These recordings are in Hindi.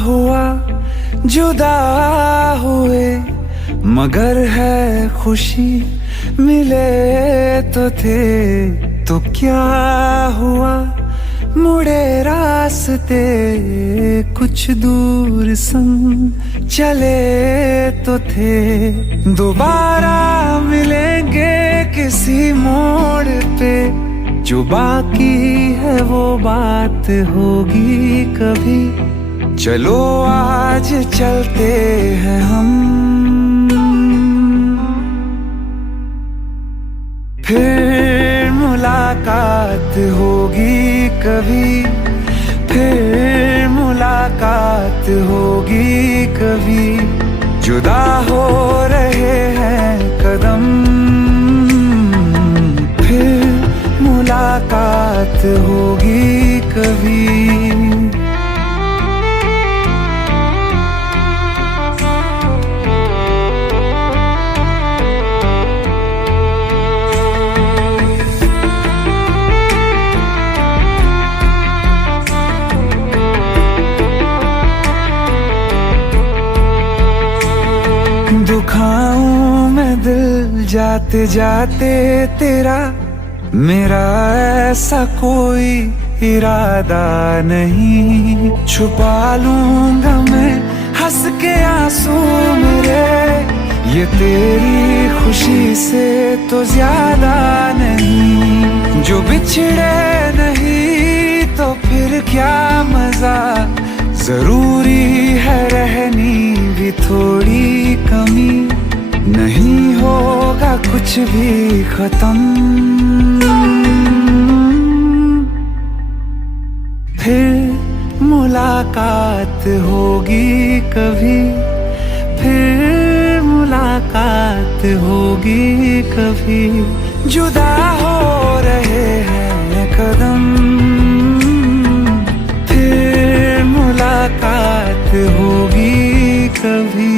हुआ जुदा हुए, मगर है खुशी मिले तो थे। तो क्या हुआ मुड़े रास्ते, कुछ दूर संग चले तो थे। दोबारा मिलेंगे किसी मोड़ पे, जो बाकी है वो बात होगी कभी। चलो आज चलते हैं हम, फिर मुलाकात होगी कभी। फिर मुलाकात होगी कभी। जुदा हो रहे हैं कदम, फिर मुलाकात होगी कभी। दुखाऊं मैं दिल जाते जाते तेरा, मेरा ऐसा कोई इरादा नहीं। छुपा लूंगा मैं हंस के आंसू मेरे, ये तेरी खुशी से तो ज्यादा नहीं। जो बिछड़े नहीं तो फिर क्या मजा, जरूरी है रहनी भी थोड़ी कमी। नहीं होगा कुछ भी खत्म, फिर मुलाकात होगी कभी। फिर मुलाकात होगी कभी। जुदा हो रहे हैं कदम, फिर मुलाकात होगी कभी।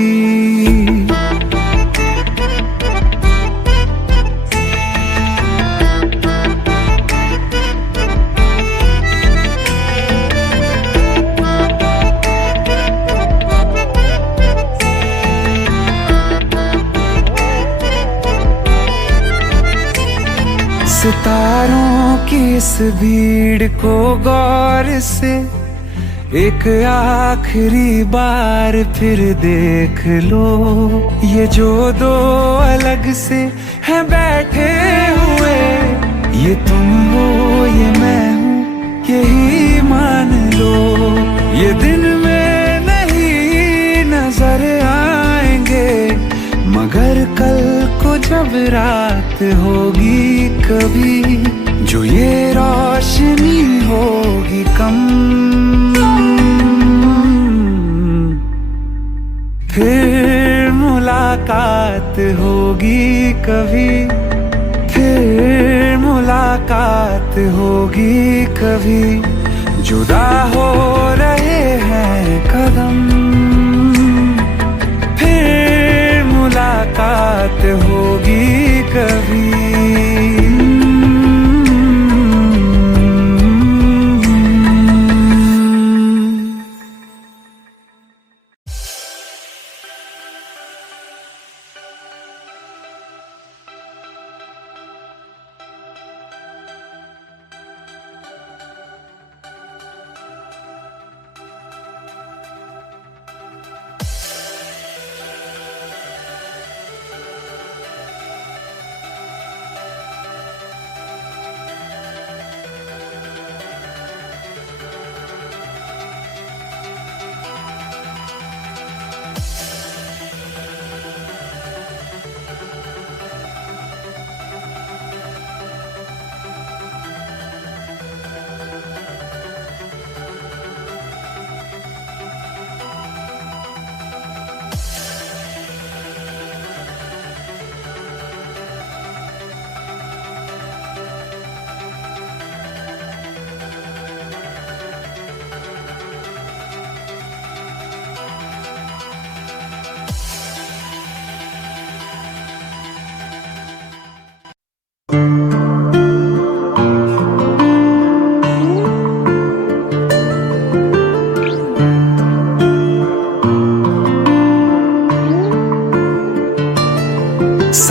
सितारों की इस भीड़ को गौर से एक आखिरी बार फिर देख लो। ये जो दो अलग से हैं बैठे हुए, ये तुम हो ये मैं हूँ यही मान लो। ये दिन में नहीं नजर आएंगे, मगर कल को जब रात होगी कभी, जो ये रोशनी होगी कम, फिर मुलाकात होगी कभी। फिर मुलाकात होगी कभी। जुदा हो रहे हैं कदम, फिर मुलाकात होगी कभी।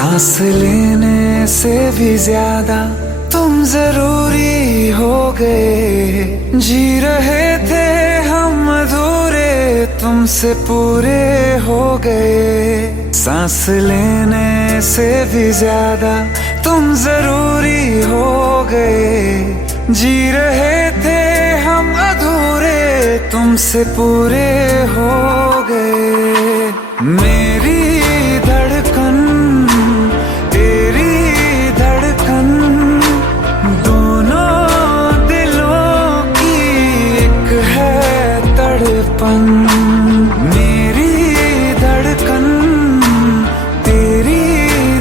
सांस लेने से भी ज्यादा तुम जरूरी हो गए। जी रहे थे हम अधूरे, तुमसे पूरे हो गए। सांस लेने से भी ज्यादा तुम जरूरी हो गए। जी रहे थे हम अधूरे, तुमसे पूरे हो गए। मेरी धड़कन तेरी धड़कन, दोनों दिलों की एक है तड़पन। मेरी धड़कन तेरी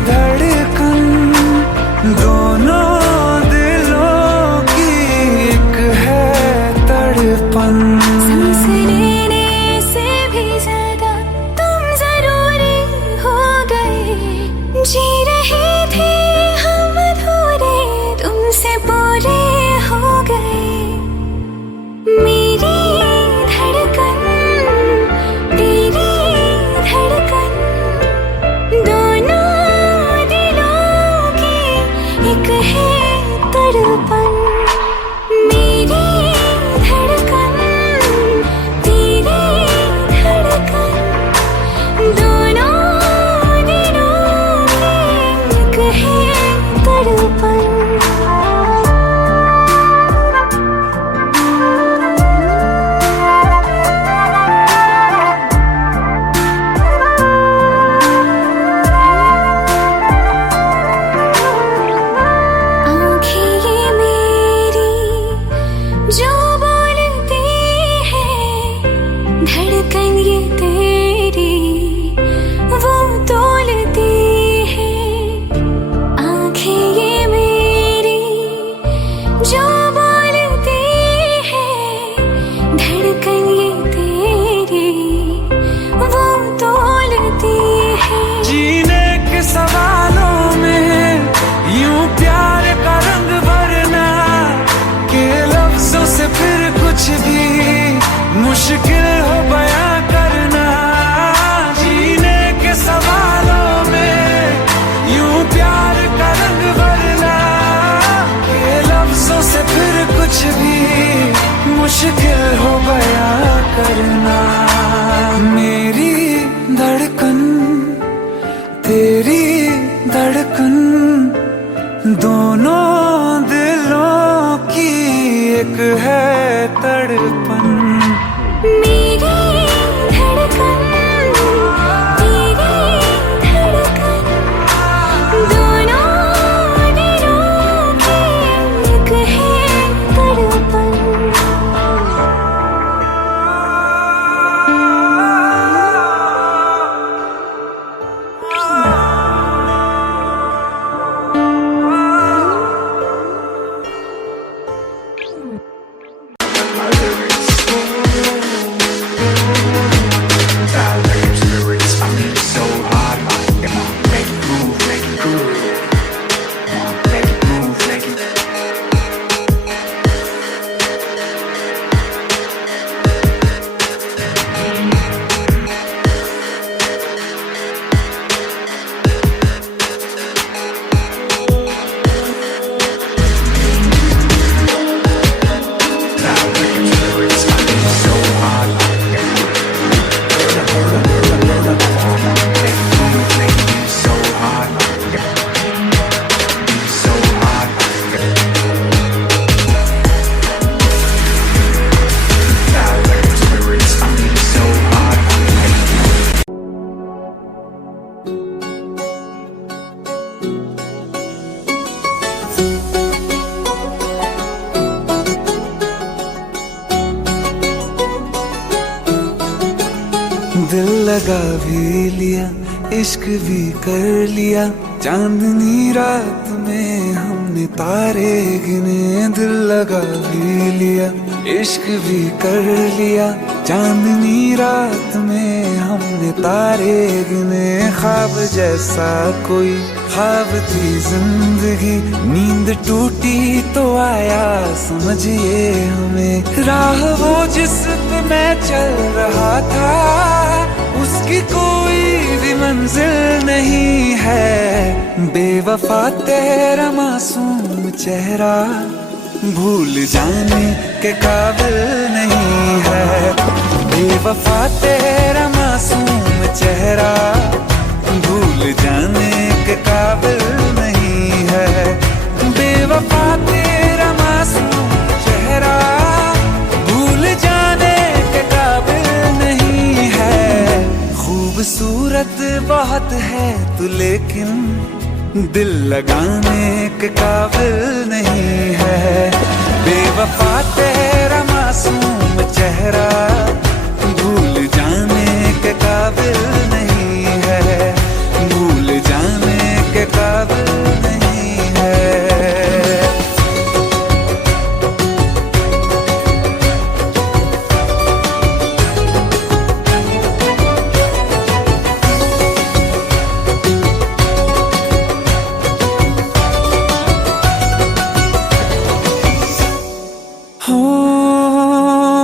धड़कन, दोनों दिलों की एक है तड़पन। सांस लेने से भी ज्यादा तुम जरूरी हो गए। जी रहे थे हम अधूरे, तुमसे पूरे हो गए। मेरी धड़कन तेरी धड़कन, दोनों दिलों की एक है तड़पन। मेरी धड़कन तेरी धड़कन, दोनों दिलों की एक है तड़पन। आँखें ये मेरी जो बोलती है, धड़कन ये तेरी वो तोलती है। आँखें ये मेरी जो बोलती है, धड़कन ये तेरी वो तोलती है। जीने के सवालों में यूं प्यार का रंग भरना, के लफ्जों से फिर कुछ भी मुश्किल हो बयां करना। जीने के सवालों में यूं प्यार का रंग भरना, के लफ्जों से फिर कुछ भी मुश्किल हो बयां करना। मेरी धड़कन तेरी धड़कन, दोनों दिलों की एक है तड़पन। मेरी धड़कन तेरी धड़कन, दोनों दिलों की एक है तड़पन। दिल लगा भी लिया, इश्क भी कर लिया। चांदनी रात में हमने तारे गिने। दिल लगा भी लिया, इश्क भी कर लिया। चांदनी रात में हमने तारे गिने। ख्वाब जैसा कोई ख्वाब थी जिंदगी, नींद टूटी तो आया समझिए हमें। राह वो जिस पे मैं चल रहा था, उसकी कोई भी मंजिल नहीं है। बेवफा तेरा मासूम चेहरा भूल जाने के काबिल नहीं है। बेवफा तेरा मासूम चेहरा भूल जाने के काबिल नहीं है। बेवफा तेरा मासूम चेहरा भूल जाने के काबिल नहीं है। खूबसूरत बहुत है तू लेकिन दिल लगाने के काबिल नहीं है। बेवफा तेरा मासूम चेहरा भूल जाने के काबिल नहीं है। भूल जाने के काबिल नहीं है।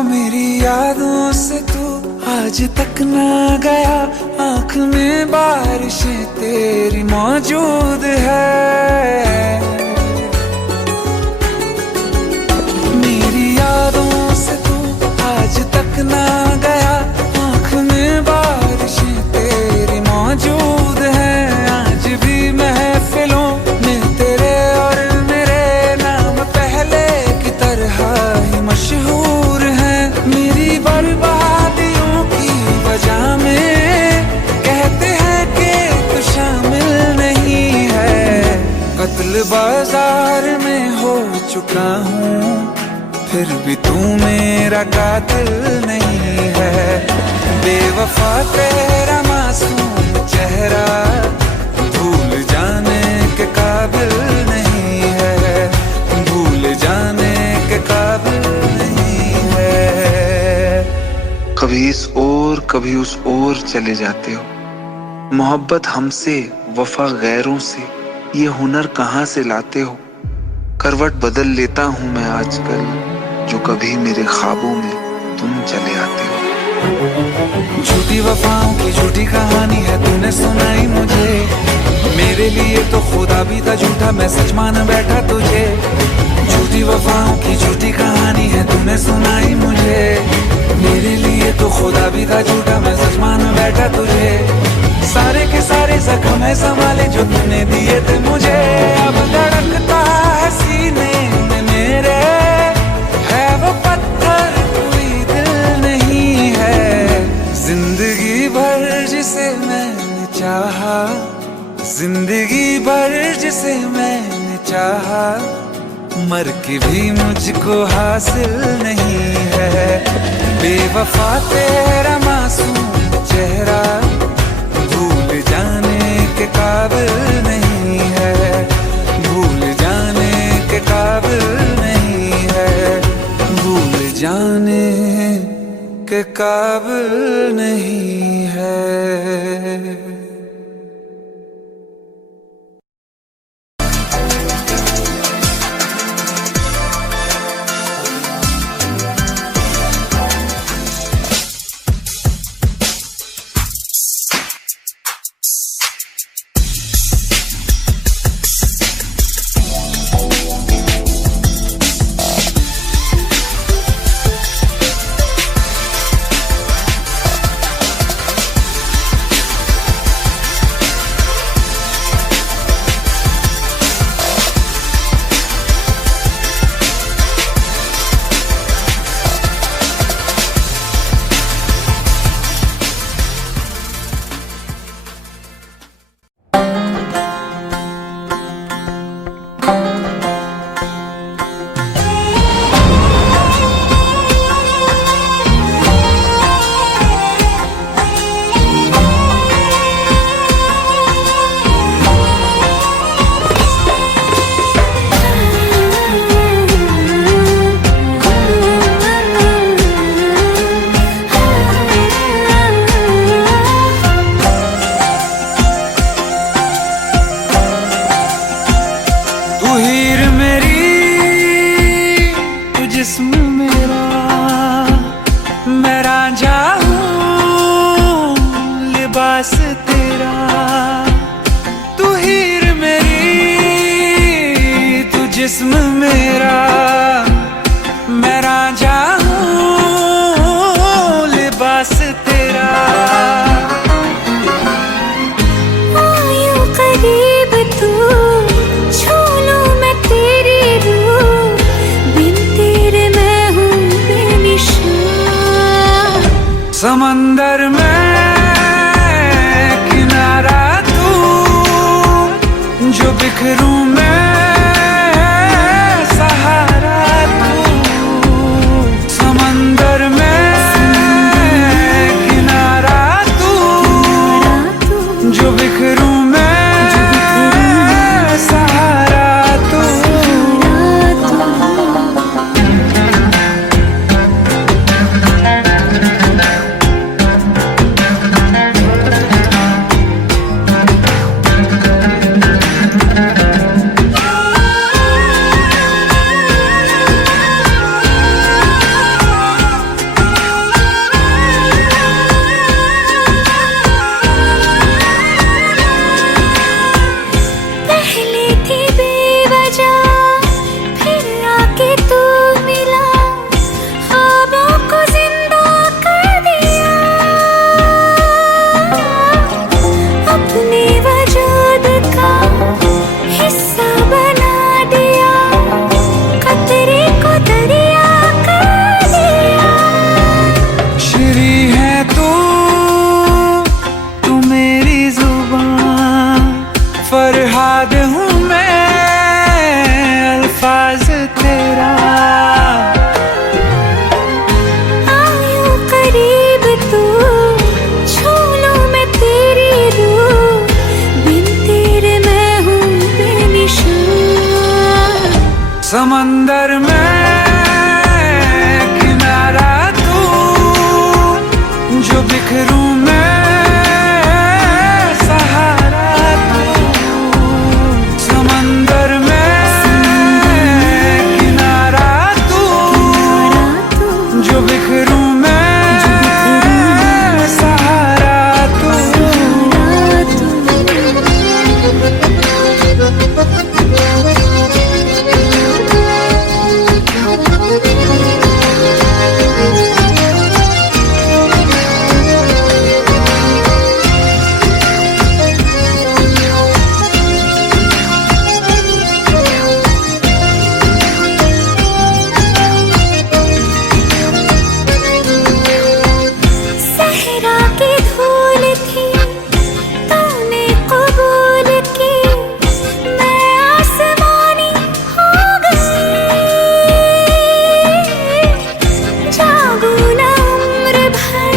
मेरी यादों से तू आज तक ना गया। आँख में बारिशें तेरी मौजूद है। मेरी यादों से तू आज तक ना गया। आँख में बारिशें तेरी मौजूद है। आज भी महफिलों में तेरे और मेरे नाम पहले की तरह ही मशहूर है। मेरी बर्बादियों की वजह में कहते हैं कि तू शामिल नहीं है। कत्ल बाजार में हो चुका हूँ फिर भी तू मेरा कातिल नहीं है। बेवफा तेरा मासूम चेहरा भूल जाने के काबिल नहीं है। भूल जाने के काबिल नहीं है। कभी इस ओर कभी उस ओर चले जाते हो। मोहब्बत हमसे वफा गैरों से ये हुनर कहाँ से लाते हो। करवट बदल लेता हूँ मैं आजकल जो कभी मेरे ख्वाबों में तुम चले आते हो। झूठी वफाओं की झूठी कहानी है तूने सुनाई मुझे। मेरे लिए तो खुदा भी था झूठा मैं सच मान बैठा तुझे। झूठी वफाओं की झूठी कहानी है तूने सुनाई मुझे। मेरे लिए तो खुदा भी था झूठा मैं सच मान बैठा तुझे। सारे के सारे जख्म है संभाले जो तूने दिए थे मुझे। अब धड़कता है सीने में मेरे है वो पत्थर कोई दिल नहीं है। जिंदगी भर जिसे मैंने चाहा जिंदगी भर जिसे मैंने चाहा मर के भी मुझको हासिल नहीं है। बेवफा तेरा मासूम चेहरा भूल जाने के काबिल नहीं है। भूल जाने के काबिल नहीं है। भूल जाने के काबिल नहीं है। जिस्म मेरा, मैं रांझा हूँ लिबास तेरा। आयूं करीब तू, छू लूं मैं तेरी रूह, बिन तेरे मैं हूँ बेनिशान। समंदर में किनारा तू, जो बिखरूं मैं सहारा तू। समंदर में किनारा तू, जो बिखरूं मैं सहारा तू। पहले थी बेवजह, फिर आके तू मिला, ख्वाबों को जिंदा कर दिया। अपने वजूद का हिस्सा बना दिया, कतरे को दरिया कर दिया। श्री है तू मेरी जुबान, फरहाद हूँ मैं अल्फाज तेरा। आयूं करीब तू, छू लूं मैं तेरी रूह, बिन तेरे मैं हूँ बेनिशान। समंदर में किनारा तू, जो बिखरूं मैं सहारा तू। समंदर में किनारा तू, जो बिखरूं मैं सहारा तू। सहरा की धूल थी, तूने कबूल की, मैं आसमानी हो गई। जागू ना उम्र भर,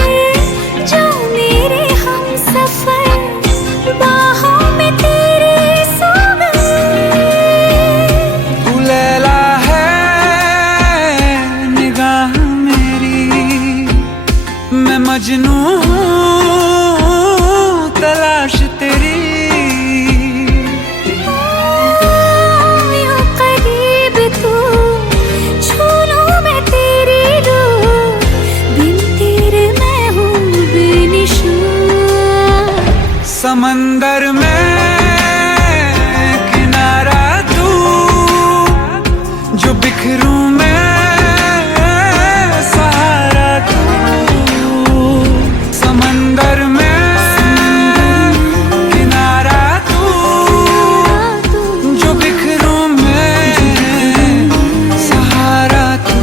जो मेरे हमसफर, बाहों में तेरे सो गई। तू लैला है निगाह मेरी, मैं मजनू हूँ तलाश तेरी। आयूं करीब तू, छू लूं मैं तेरी रूह, बिन तेरे मैं हूँ बेनिशान। समंदर में किनारा तू, जो बिखरूं मैं सहारा तू। समंदर में किनारा तू, जो बिखरूं मैं सहारा तू।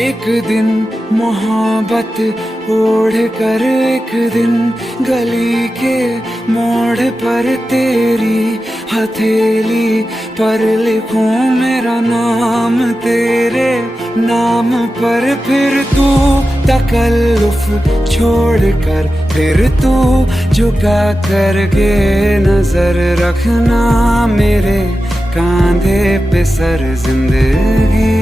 एक दिन मोहब्बत ओढ़ कर एक दिन गली के मोड़ पर तेरी हथेली पर लिखूं मेरा नाम तेरे नाम पर। फिर तू तकल्लुफ छोड़ कर फिर तू झुका करके नजर रखना मेरे कांधे पे सर जिंदगी।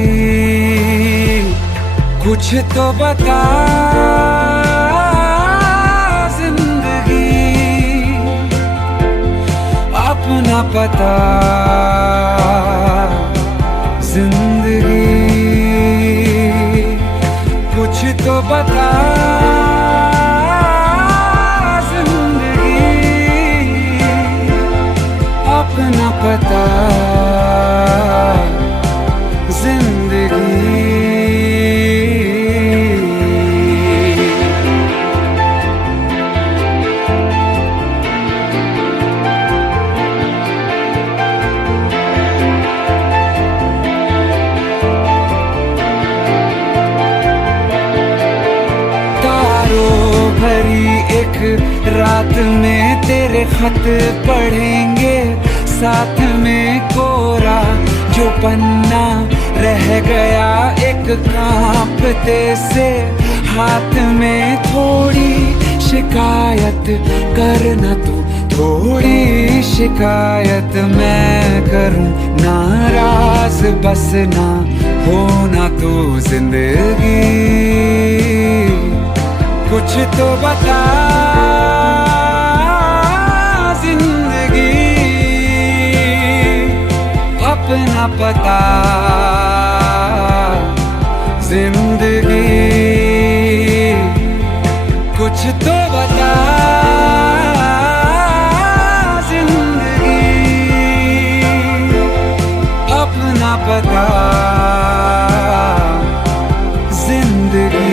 कुछ तो बता जिंदगी, अपना पता जिंदगी। कुछ तो बता जिंदगी, अपना पता जिंदगी। भरी एक रात में तेरे खत पढ़ेंगे साथ में कोरा जो पन्ना रह गया एक कांपते से हाथ में। थोड़ी शिकायत करना तू थोड़ी शिकायत मैं करूं, नाराज बस ना होना तू जिंदगी। कुछ तो बता जिंदगी, अपना पता जिंदगी। कुछ तो बता जिंदगी, अपना पता जिंदगी।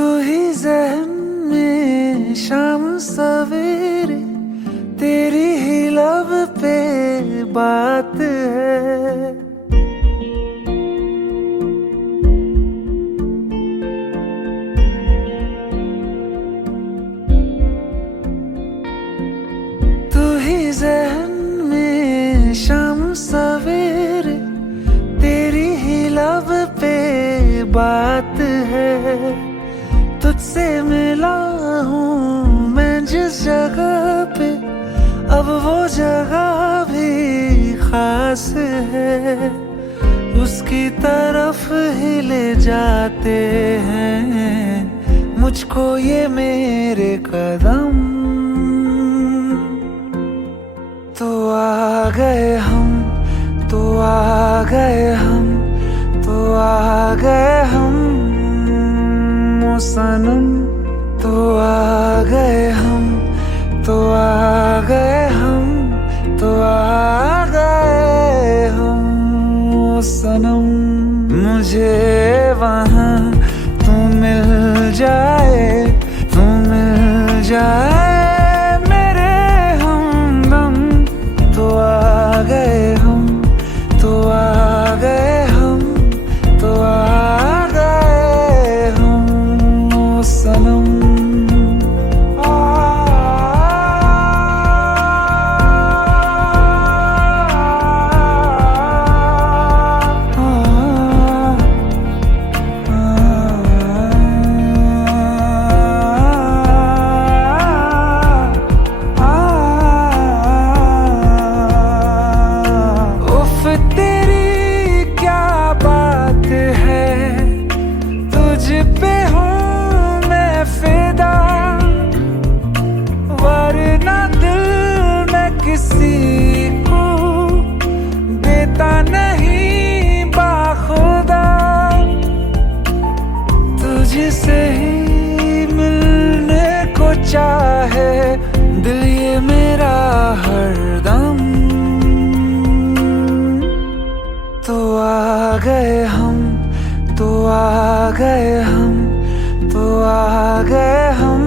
तू ही ज़हन में शाम सवेरे, तेरी ही लब पे बात है। तू ही ज़हन में शाम सवेरे, तेरी ही लब पे बात है। तुझसे मिला हूँ मैं जिस जगह पे, अब वो जगह भी खास है। उसकी तरफ ही ले जाते हैं मुझको ये मेरे कदम। तो आ गए हम, तो आ गए हम, तो आ गए हम ओ सनम। तो आ गए हम, तो आ गए हम, तो आ गए हम ओ सनम। मुझे वहाँ तू मिल जाए, तू मिल जाए मेरे हमदम। तो आ गए हम, तो आ गए हम, तो आ गए हम ओ सनम। पे हूँ मैं फिदा, वरना दिल मैं किसी को देता नहीं बाखुदा। तुझसे ही मिलने को चाहे दिल ये मेरा हरदम। तो आ गए हम, तो आ गए हम, तो आ गए हम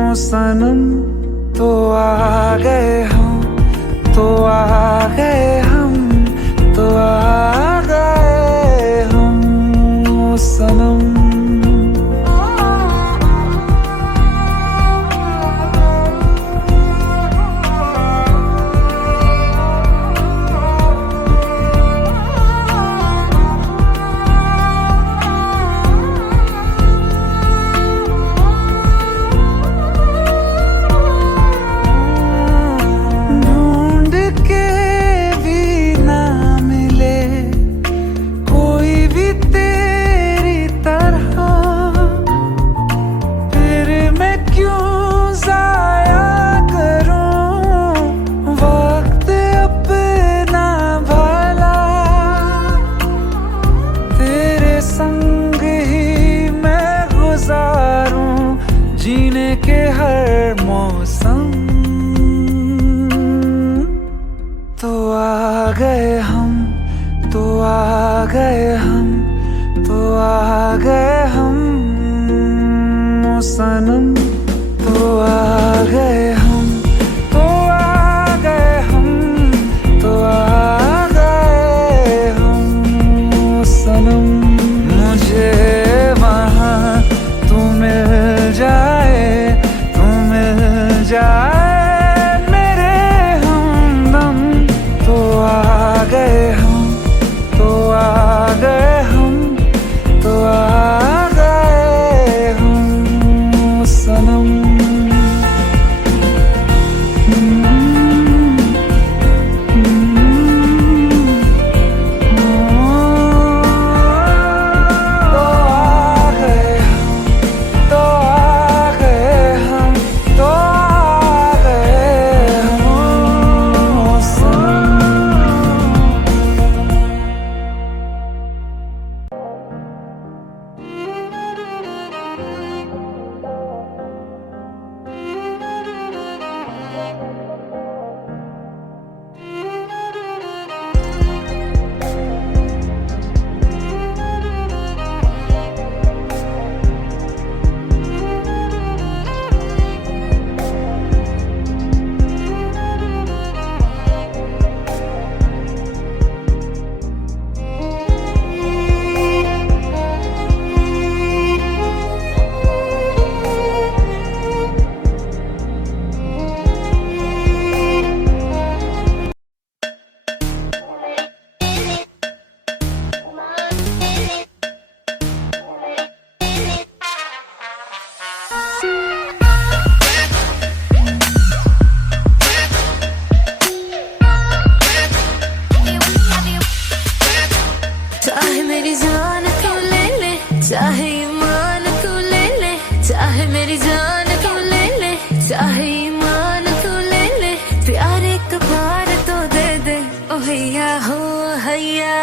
ओ सनम। तो आ गए हम, तो आ गए हम, तो आ गए हम ओ सनम। जीने के हर मौसम। तो आ गए हम, तो आ गए हम, तो आ गए हम ओ सनम। तो आ गए हम, तो आ गए हम, तो आ गए हम ओ सनम। मुझे वहाँ तू मिल जाए, तू मिल जाए मेरे हमदम। तो आ गए हम, तो आ गए हम, तो आ गए हम सनम। चाहे मेरी जान तू ले ले, चाहे ईमान तू ले ले, चाहे मेरी जान तू ले ले, चाहे ईमान तू ले ले, प्यार एक बार तो दे दे ओ हैया हो हैया।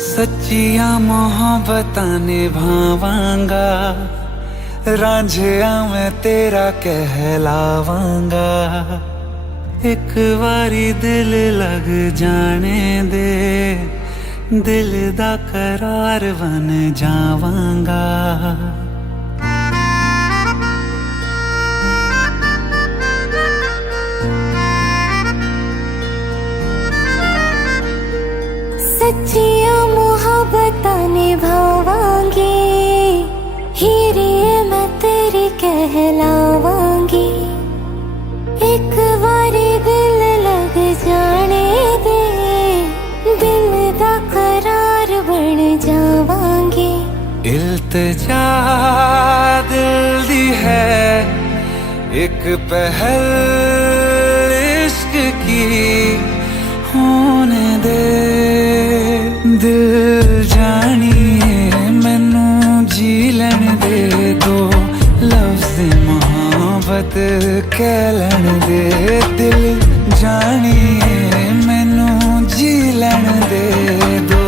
सच्चिया मोहब्बतां निभावांगा, रांझिया मैं तेरा कहलावांगा। एक बारी दिल लग जाने दे, दिल दा करार बन जावांगा। सच्चिया मोहब्बतां निभावांगी, हीरे मैं तेरी कहलावांगी। एक बारी दिल लग जाने दे, दिल दा करार बन जावांगी। इल्तिजा दिल दी है एक पहल इश्क की, होने दे दिल जानिए मैनू जी लैन दे, दो लफ्ज़ मोहब्बत कह लैन दे। दिल जानिए मैनू जी लैन दे, दो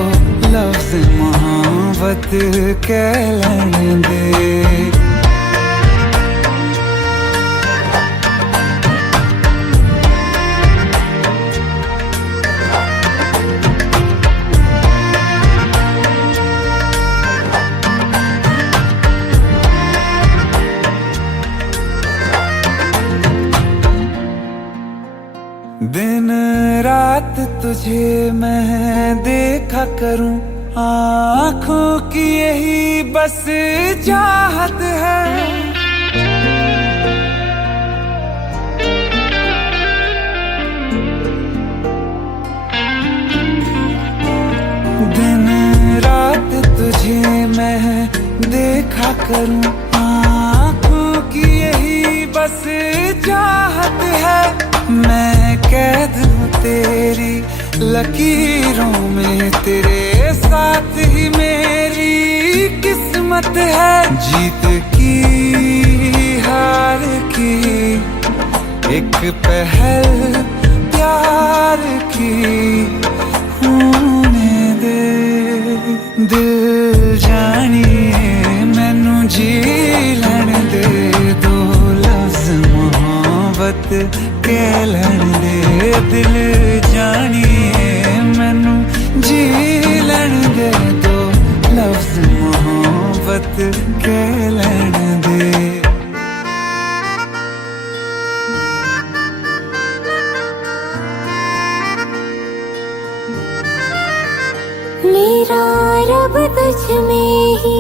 लफ्ज़ मोहब्बत कह लैन दे। दिन रात तुझे मैं देखा करूं, आँखों की यही बस चाहत है। दिन रात तुझे मैं देखा करूं, आँखों की यही बस चाहत है। मैं कैद हूँ तेरी लकीरों में, तेरे साथ ही मेरी किस्मत है। जीत की हार की एक पहल प्यार की होने दे। दिल जानिए मैनू जी लैण दे, दो लफ्ज मोहब्बत कह लैण दे। दिल जानिए मैनू जी लैण दे, दो लफ्ज मोहब्बत कह लैण दे। मेरा रब तुझ में ही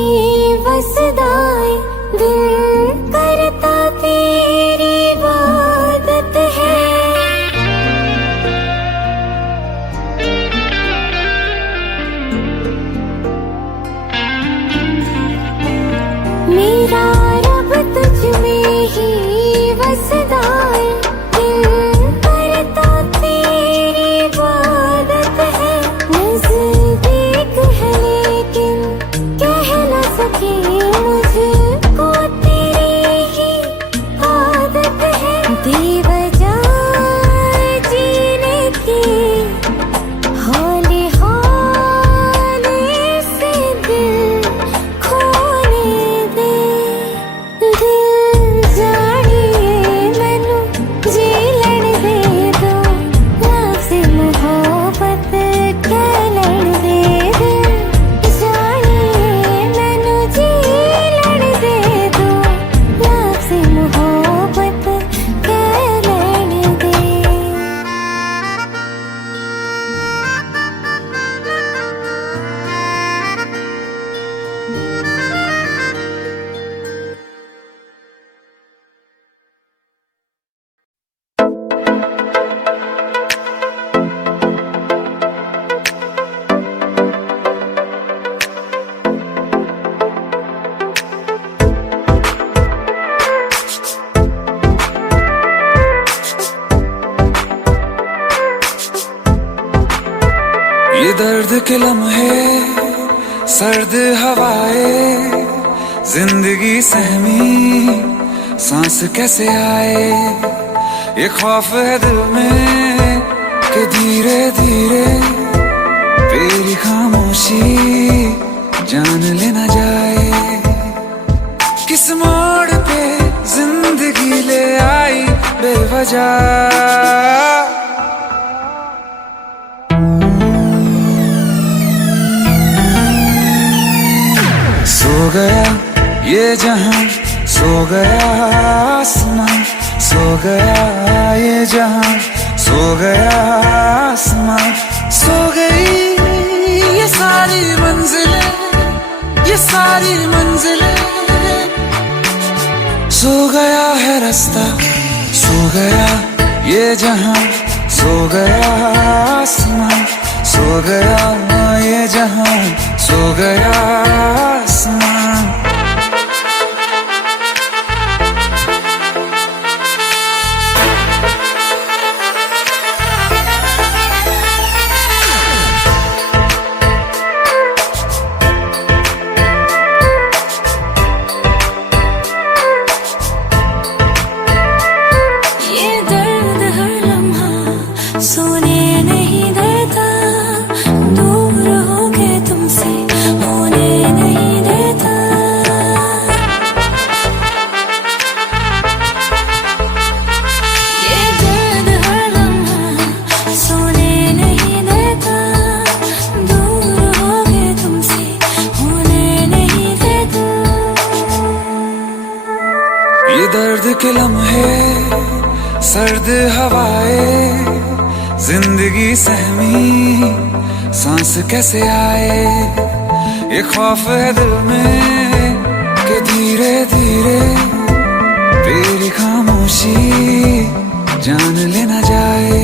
बसदा है, दिल करता तेरी इबादत है। मेरा रब तुझ में ही बसदा है, दिल करता तेरी इबादत है। नज़दीक है लेकिन कह न सके, मुझको तेरी ही आदत है। बेवजह जीने की हौले हौले से दिल खोने दे। दिल जानिए मैनू जी लैण दे, दो लफ्ज़ मोहब्बत कह लैण दे। दिल जानिए मैनू जी लैण दे, दो लफ्ज़ मोहब्बत कह लैण दे। ये दर्द के लम्हे, सर्द हवाएं, जिंदगी सहमी सांस कैसे आए। ये खौफ है दिल में कि धीरे धीरे तेरी खामोशी जान लेना जाए। किस मोड़ पे जिंदगी ले आई बेवजह। सो गया ये जहां, सो गया आसमां, सो गया ये जहां, सो गया आसमां। सो गई ये सारी मंजिलें, ये सारी मंजिलें। सो गया है रास्ता, सो गया ये जहां, सो गया आसमां, सो गया ये जहां, सो गया आसमां। ये दर्द हर लम्हा सोने नहीं देता, दूर हो के तुमसे होने नहीं देता। ये दर्द हर लम्हा सोने नहीं देता, दूर हो के तुमसे होने नहीं देता। ये दर्द के लम्हे, सर्द हवाएं, जिंदगी सहमी सांस कैसे आए। ये खौफ है दिल में कि धीरे धीरे तेरी खामोशी जान लेना जाए।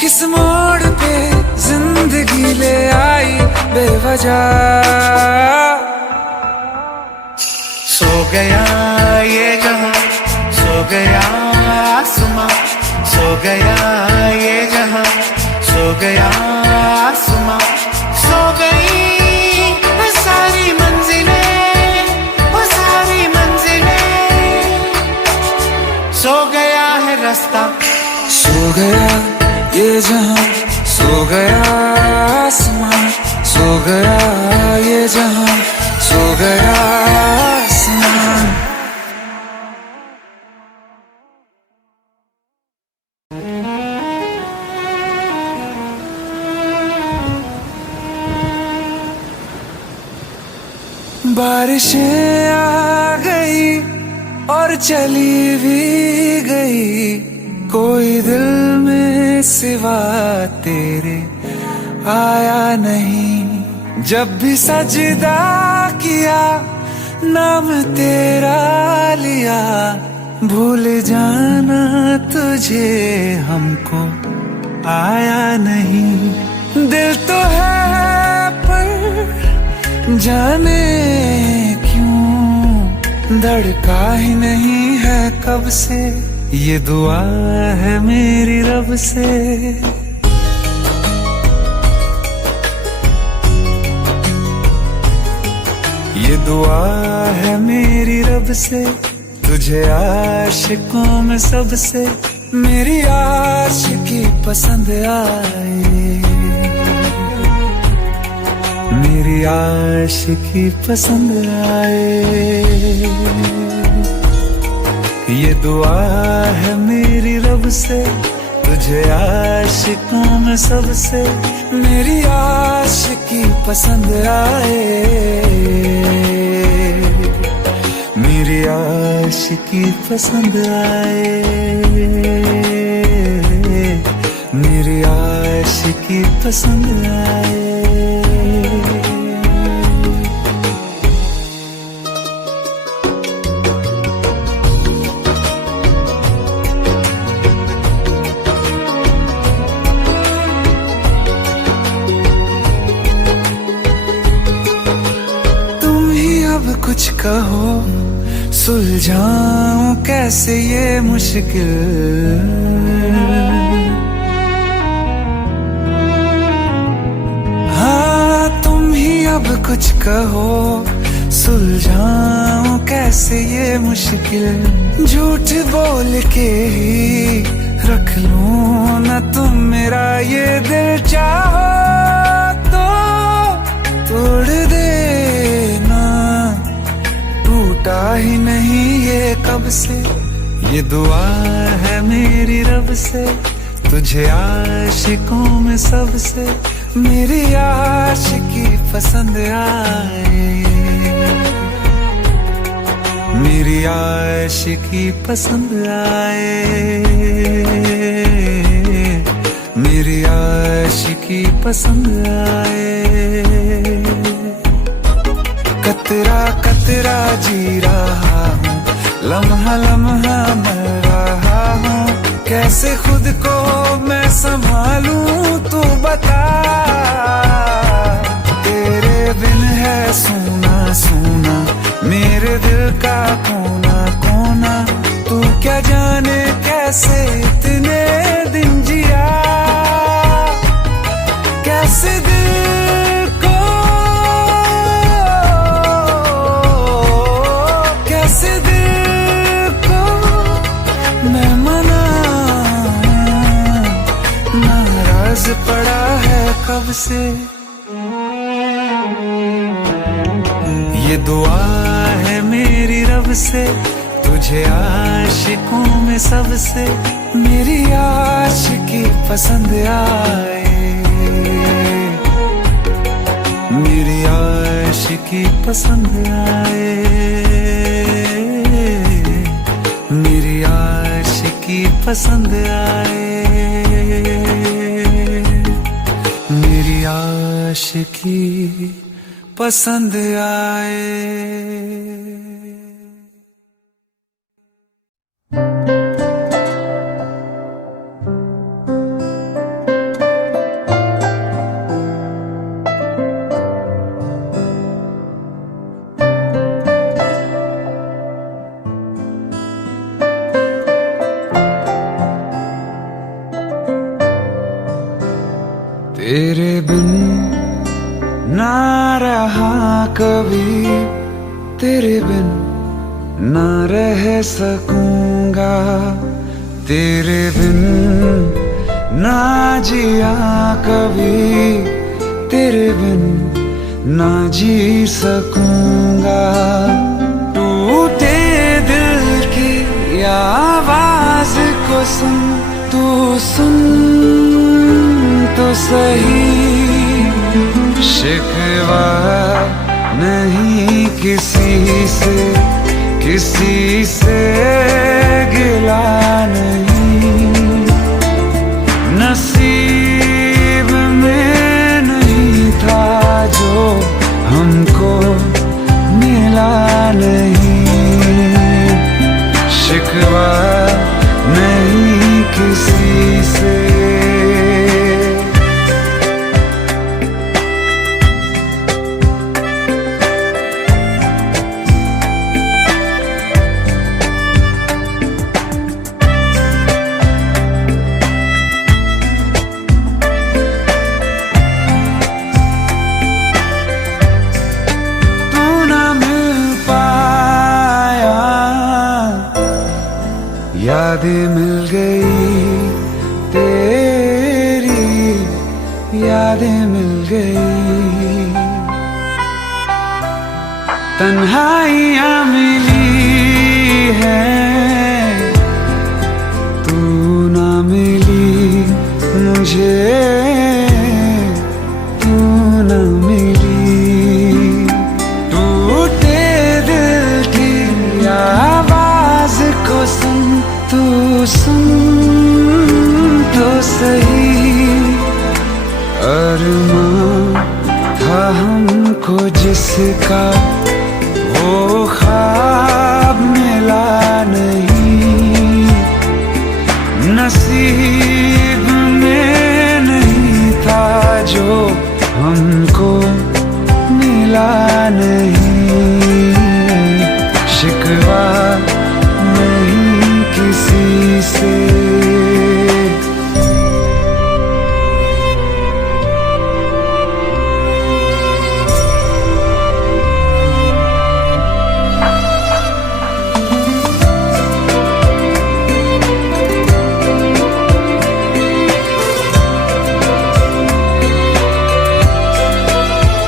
किस मोड़ पे जिंदगी ले आई बेवजह। सो गया ये जहां, सो गया आसमां, गया आसमां, सो गई वो सारी मंजिलें, वो सारी मंजिलें, सो गया है रास्ता, सो गया ये जहां, सो गया आसमां, सो गया ये जहां, सो गया आसमां। बारिशें आ गई और चली भी गई, कोई दिल में सिवा तेरे आया नहीं। जब भी सजदा किया नाम तेरा लिया, भूल जाना तुझे हमको आया नहीं। दिल तो है पर जाने क्यों धड़का ही नहीं है कब से, ये दुआ है मेरी रब से। ये दुआ है मेरी रब से, तुझे आशिकों में सबसे मेरी आशिकी पसंद आए, मेरी आशिकी पसंद आए। ये दुआ है मेरी रब से, तुझे आशिकों में सबसे मेरी आशिकी पसंद आए, मेरी आशिकी पसंद आए, मेरी आशिकी पसंद आए। कुछ कहो सुलझाऊं कैसे ये मुश्किल, हाँ तुम ही अब कुछ कहो सुलझाऊं कैसे ये मुश्किल। झूठ बोल के ही रख लूं ना तुम मेरा ये दिल, चाहो तो तोड़ देना, टूटा ही नहीं ये कब से। ये दुआ है मेरी रब से, तुझे आशिकों में सबसे मेरी आशिकी पसंद आए, मेरी आशिकी पसंद आए, मेरी आशिकी पसंद आए। कतरा कतरा जी रहा हूँ, लम्हा लम्हा मर रहा हूँ, कैसे खुद को मैं संभालूं तू बता। तेरे बिन है सूना सूना मेरे दिल का कोना कोना, तू क्या जाने कैसे इतने दिन जिया, कैसे दिल को कैसे दिल को मैं मनाऊं, नाराज पड़ा है कब से। ये दुआ है मेरी रब से, तुझे आशिकों में सबसे मेरी आशिकी पसंद आए, मेरी आशिकी पसंद आए, मेरी आशिकी पसंद आए, मेरी आशिकी पसंद आए। तेरे बिन ना रहा कभी, तेरे बिन ना रह सकूंगा, तेरे बिन ना जिया कभी, तेरे बिन ना जी सकूंगा। टूटे दिल की आवाज को सुन, तू सुन तो सही, शिकवा नहीं किसी से, किसी से गिला नहीं, नसीब में नहीं था जो हमको मिला नहीं, शिकवा नहीं किसी से। यादें मिल गई तेरी, यादें मिल गई, तन्हाइयाँ मिली है, तू ना मिली मुझे, तू ना मिली। टूटे दिल की आवाज को सुन, तू सुन तो सही, अरमां था हमको जिसका वो ख्वाब मिला नहीं, नसीब में नहीं था जो हमको मिला नहीं, शिकवा नहीं किसी से।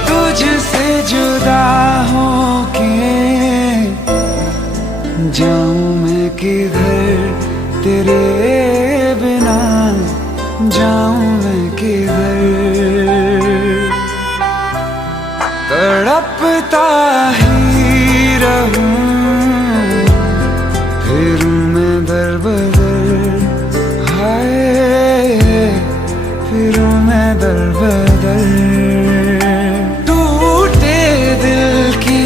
तुझसे जुदा होके जाऊं मैं किधर, तेरे बिना जाऊं मैं किधर, तड़पता ही रहूं फिर मैं दर बदर, हाय फिर मैं दर बदर। टूटे दिल की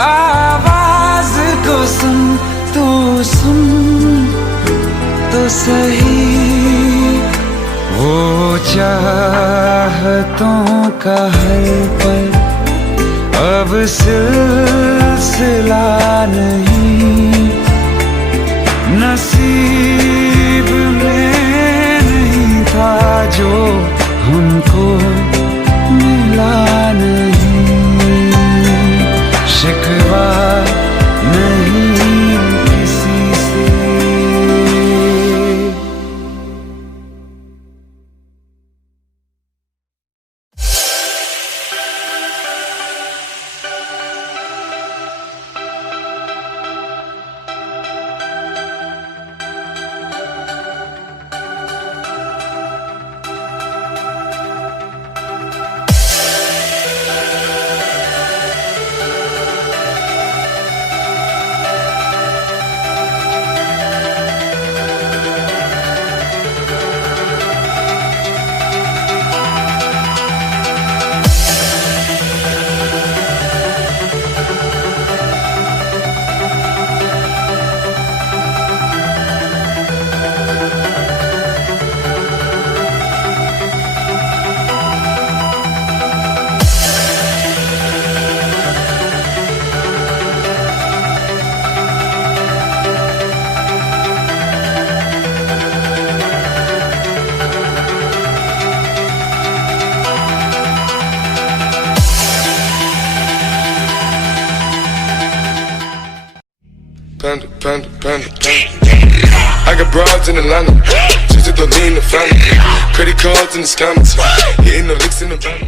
आवाज को सुन, तू सुन तो सही, वो चाहतों का हर पल अब सिलसिला नहीं, नसीब में नहीं था जो हमको मिला नहीं, शिकवा नहीं किसी से। broads in Atlanta, just don't need no family. Credit cards in the scammers, hitting the licks in the van.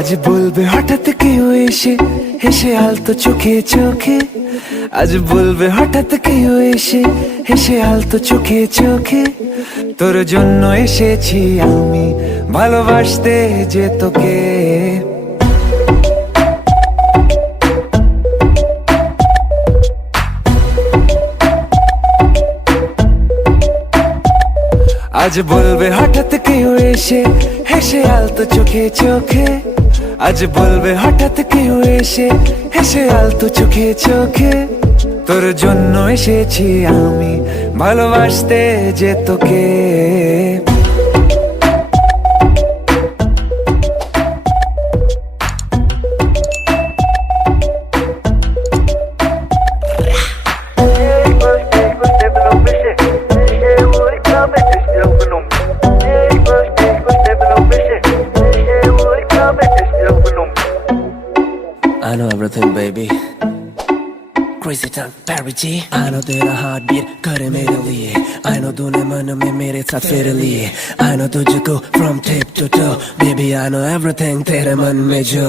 আজ বলবে হঠাৎ কেউ এসে হেসে আলতো চোখে চোখে, আজ বলবে হঠাৎ কেউ এসে হেসে আলতো চোখে চোখে, তোর জন্য এসেছি আমি ভালোবাসতে যে তোকে। আজ বলবে হঠাৎ কেউ এসে হেসে আলতো চোখে চোখে, আজ বলবে হঠাৎ কেউ এসে হেসে আলতো চোখে চোখে, তোর জন্য এসেছি আমি ভালোবাসতে যে তোকে। I know everything, baby. Crazy time, parity. I know तेरा heartbeat करे मेरे लिए. I know तूने मन में मेरे साथ फिर लिए. I know तुझको from tip to toe. Baby, I know everything तेरे मन में जो.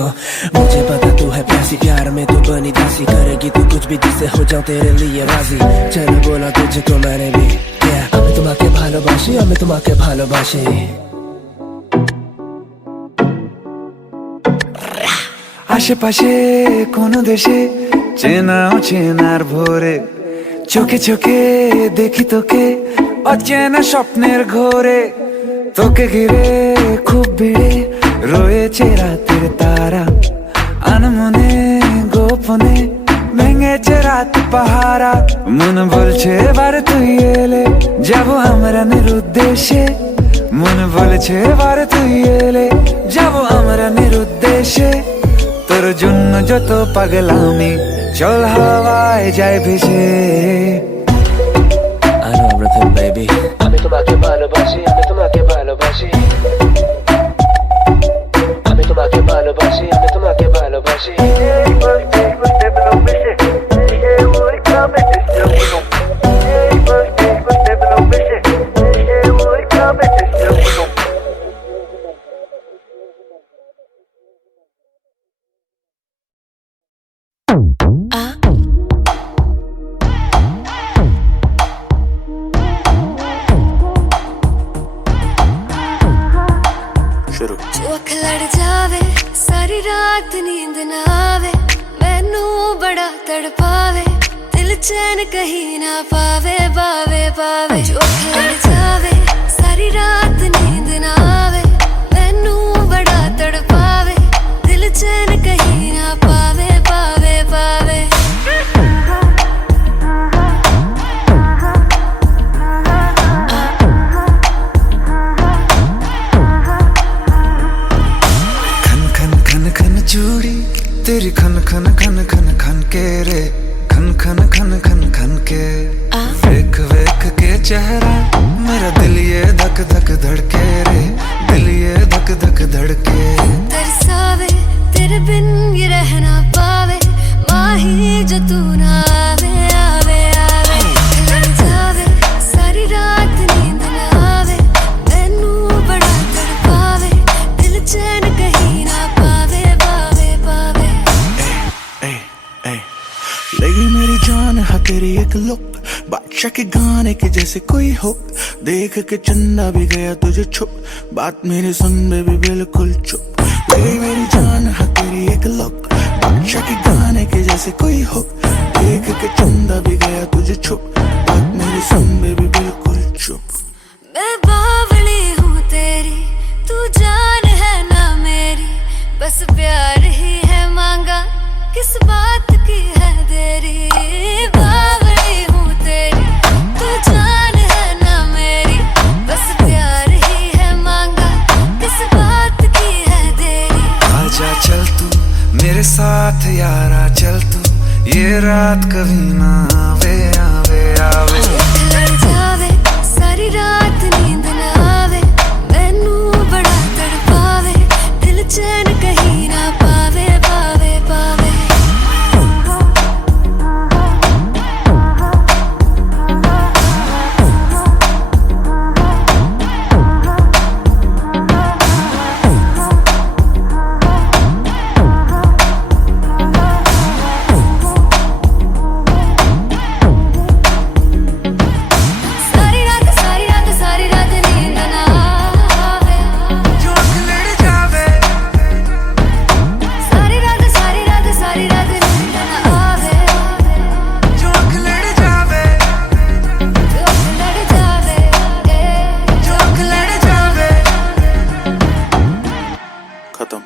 मुझे पता तू है प्यासी, प्यार में तू बनी दासी. करेगी तू कुछ भी जिससे हो जाऊं तेरे लिए राजी. चलो बोला तुझको मैंने भी. Yeah, আমি তোমাকে ভালোবাসি, আমি তোমাকে ভালোবাসি. আশেপাশে কোন দেশে চেনা অচেনার ভোরে, চোখে চোখে দেখি তোকে অচেনা স্বপ্নের ঘোরে, তোকে ঘিরে খুব ভিড়ে রয়েছে রাতের তারা, আনমনে গোপনে ভেঙেছে রাত পাহারা, মন বলছে এবার তুই এলে যাবো আমরা নিরুদ্দেশে, মন বলছে এবার তুই এলে যাবো আমরা নিরুদ্দেশে, তোর জন্য যত পাগলামি চল হাওয়ায় যায় ভেসে। I know everything, baby. আমি তোমাকে ভালোবাসি, আমি তোমাকে ভালোবাসি. আমি তোমাকে ভালোবাসি, আমি তোমাকে ভালোবাসি. जो अख लड़ जावे सारी रात नींद ना आवे, मैनू बड़ा तड़पावे, दिल चैन कहीं ना पावे पावे पावे। जो अख लड़ जावे सारी रात नींद ना आवे, मैनू बड़ा तड़पावे, दिल चैन कहीं ना पावे पावे पावे। चूड़ी तेरी खन खन खन खन खन के रे, खन खन खन खन खन के, वेख वेख के चेहरा मेरा दिल ये धक धक धड़के रे, दिल ये धक धक धड़के। तरसावे तेरे बिन ये रह ना पावे, माही जो तू ना आवे आवे आवे। लड़ जावे सारी रात नींद ना आवे, मैनू बड़ा तड़पावे, दिल चैन कहीं ना पावे पावे पावे। लगी मेरी जान है तेरी एक लुक, बादशाह के गाने के जैसे कोई हो, देख के चंदा भी गया तुझे छुप, बात मेरी सुन बेबी बिल्कुल चुप। लगी मेरी जान है तेरी एक लुक, बादशाह के गाने के जैसे कोई हो, देख के चंदा भी गया तुझे छुप, बात मेरी सुन बेबी बिल्कुल चुप। मैं बावली हूँ तेरी, तू जान है ना मेरी, बस प्यार ही है मांगा, किस बात की है देरी। बावली हूँ तेरी, तू जान है ना ये रात कभी ना आवे आवे आवे। लड़ जावे सारी रात नींद ना आवे, मैनू बड़ा तड़पावे, दिल चैन कहीं ना पावे पावे पावे। सारी रात नींद ना आवे, जो आँख लड़ जावे। सारी रात नींद ना आवे, जो आँख लड़ जावे। जो लड़ जावे, जो आँख लड़ जावे। खत्म।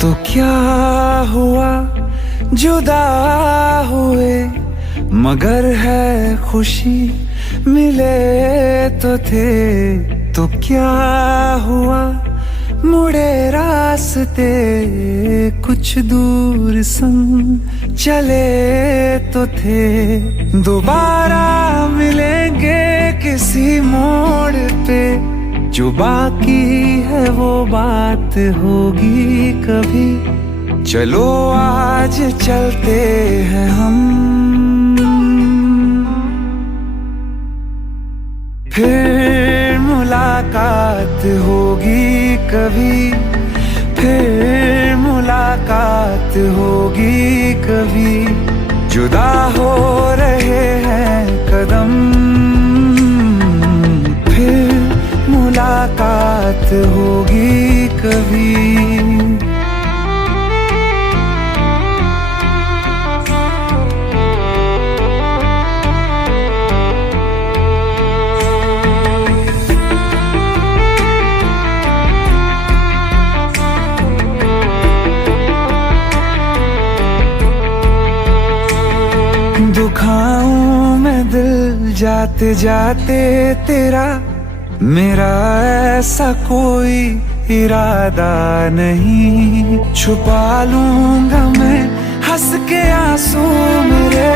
तो क्या हुआ जुदा हुए, मगर है खुशी मिले तो थे। तो क्या हुआ मुड़े रास्ते, कुछ दूर संग चले तो थे। दोबारा मिलेंगे किसी मोड़ पे, जो बाकी है वो बात होगी कभी। चलो आज चलते हैं हम, फिर मुलाकात होगी कभी। फिर मुलाकात होगी कभी। जुदा हो रहे हैं कदम, फिर मुलाकात होगी कभी। दुखाऊं मैं दिल जाते जाते तेरा, मेरा ऐसा कोई इरादा नहीं। छुपा लूंगा मैं हंस के आंसू मेरे,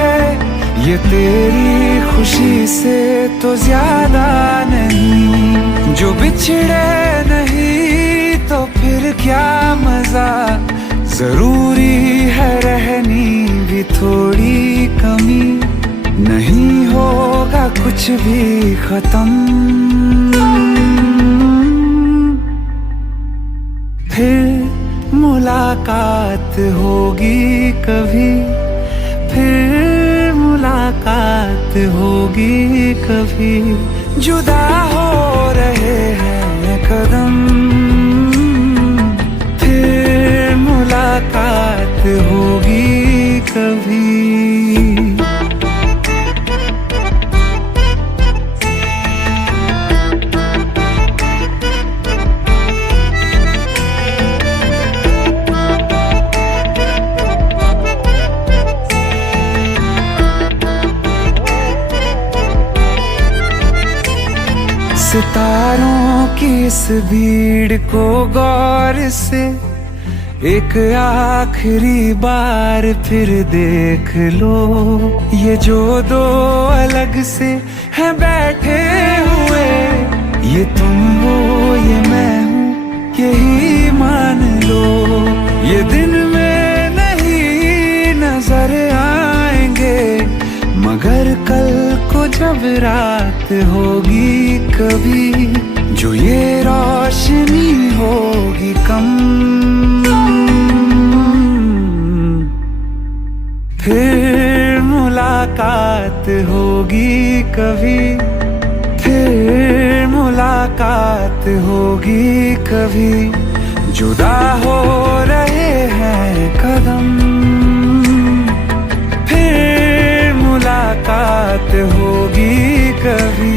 ये तेरी खुशी से तो ज्यादा नहीं। जो बिछड़े नहीं तो फिर क्या मजा, जरूरी है रहनी भी थोड़ी कमी। नहीं होगा कुछ भी खत्म, फिर मुलाकात होगी कभी। फिर मुलाकात होगी कभी। जुदा हो रहे हैं कदम, फिर मुलाकात होगी कभी। सितारों की इस भीड़ को गौर से एक आखिरी बार फिर देख लो। ये जो दो अलग से हैं बैठे हुए, ये तुम हो ये मैं हूँ यही मान लो। ये दिन में नहीं नजर आएंगे, मगर कल को जब रात होगी कभी, जो ये रोशनी होगी कम, फिर मुलाकात होगी कभी, फिर मुलाकात होगी कभी। जुदा हो रहे हैं कदम, फिर मुलाकात होगी कभी।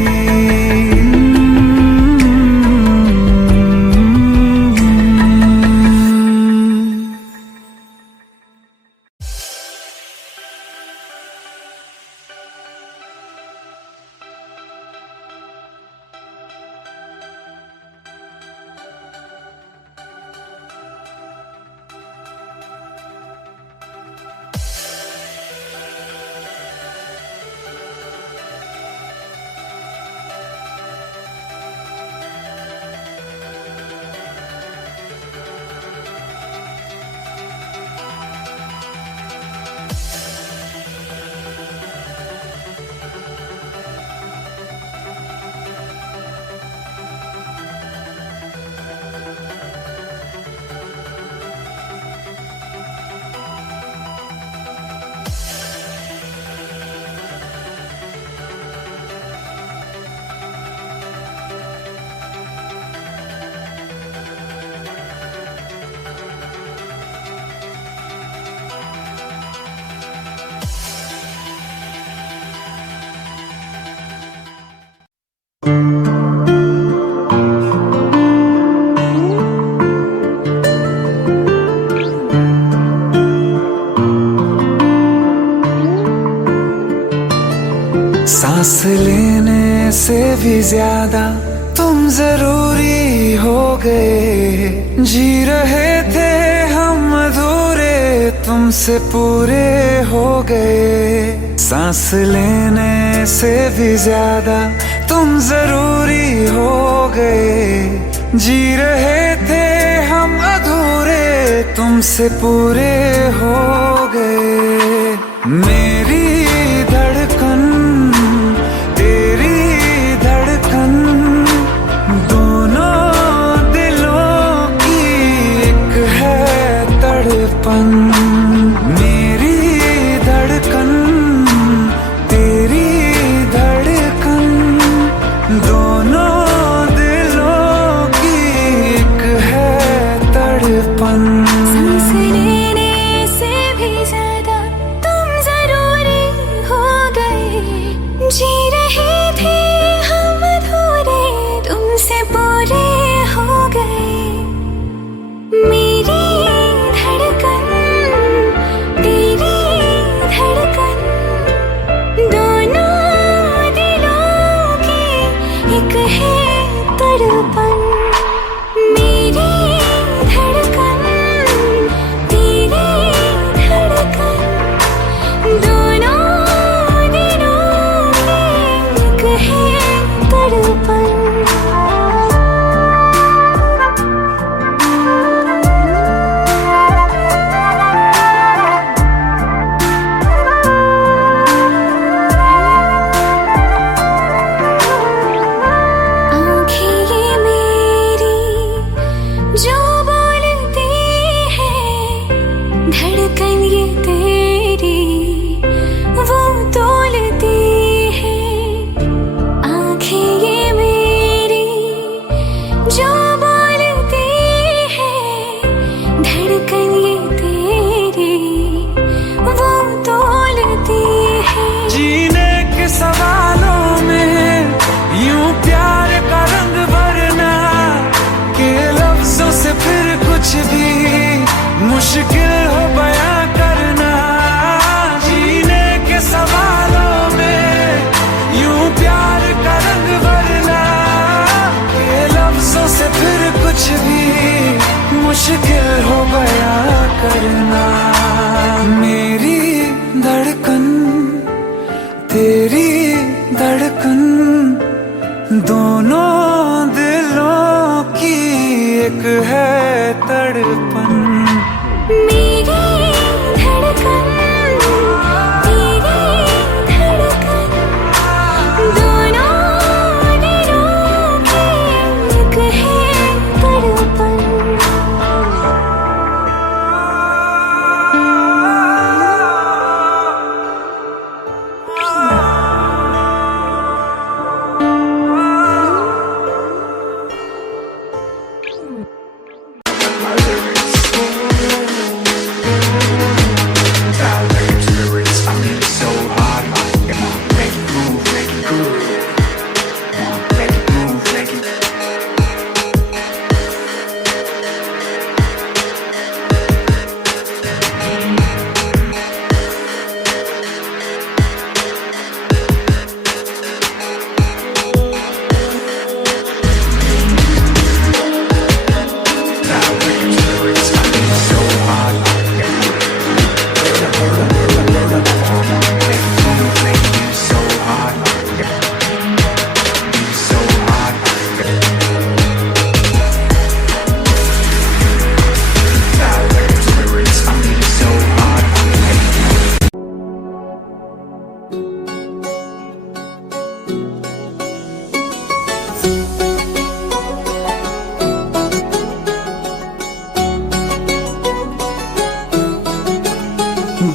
सांस लेने से भी ज्यादा तुम जरूरी हो गए, जी रहे थे हम अधूरे, तुमसे पूरे हो गए। सांस लेने से भी ज्यादा तुम जरूरी हो गए, जी रहे थे हम अधूरे, तुमसे पूरे हो गए। मेरी धड़कन तेरी धड़कन, दोनों दिलों की एक है तड़पन। मेरी धड़कन तेरी धड़कन, दोनों दिलों की एक है तड़पन। सांस लेने से भी ज्यादा तुम जरूरी हो गए, जी रहे थे हम अधूरे, तुमसे पूरे हो गए। मेरी धड़कन तेरी धड़कन, दोनों दिलों की एक है तड़पन। मेरी धड़कन तेरी धड़कन, दोनों दिलों की एक है तड़पन। आँखें ये मेरी जो बोलती है, धड़कन ये तेरी वो तोलती है। आँखें ये मेरी जो बोलती है, धड़कन ये तेरी वो तोलती है। जीने के सवालों में यूं प्यार का रंग भरना, के लफ्जों से फिर कुछ भी मुश्किल हो बयां करना। जीने के सवालों में यूं प्यार का रंग भरना, के लफ्जों से फिर कुछ भी मुश्किल हो बयां करना। मेरी धड़कन तेरी धड़कन, दोनों दिलों की एक है तड़पन। मेरी धड़कन तेरी धड़कन,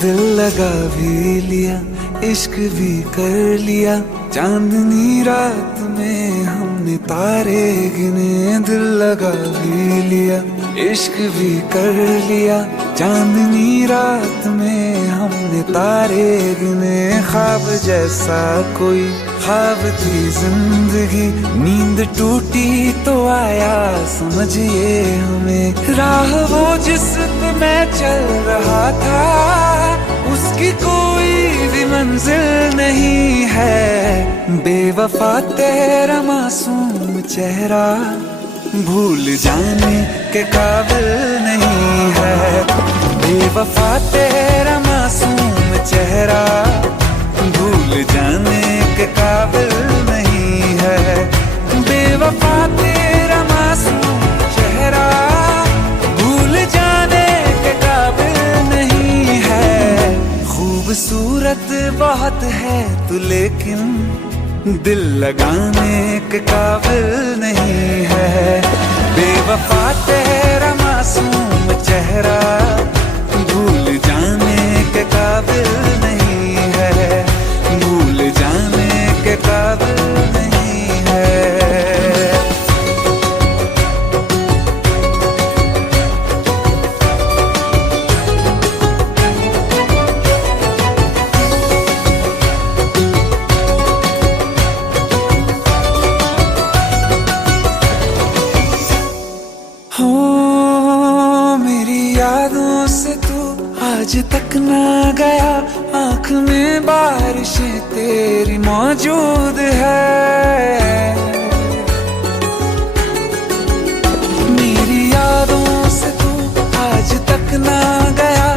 दिल लगा भी लिया, इश्क भी कर लिया, चांदनी रात में हमने तारे गिने। दिल लगा भी लिया, इश्क भी कर लिया, चांदनी रात में हमने तारे गिने। ख्वाब जैसा कोई ख्वाब थी जिंदगी, नींद टूटी तो आया समझिए हमें। राह वो जिस पे मैं चल रहा था, उसकी कोई भी मंजिल नहीं है। बेवफा तेरा मासूम चेहरा भूल जाने के काबिल नहीं है। बेवफा तेरा मासूम चेहरा भूल जाने के काबिल नहीं है। बेवफा तेरा मासूम चेहरा भूल जाने के काबिल नहीं है। खूबसूरत बहुत है तू लेकिन दिल लगाने के काबिल नहीं है। बेवफा तेरा मासूम चेहरा भूल जाने के काबिल नहीं है। भूल जाने के काबिल नहीं है। आज तक ना गया, आँख में बारिशें तेरी मौजूद है। मेरी यादों से तू आज तक ना गया,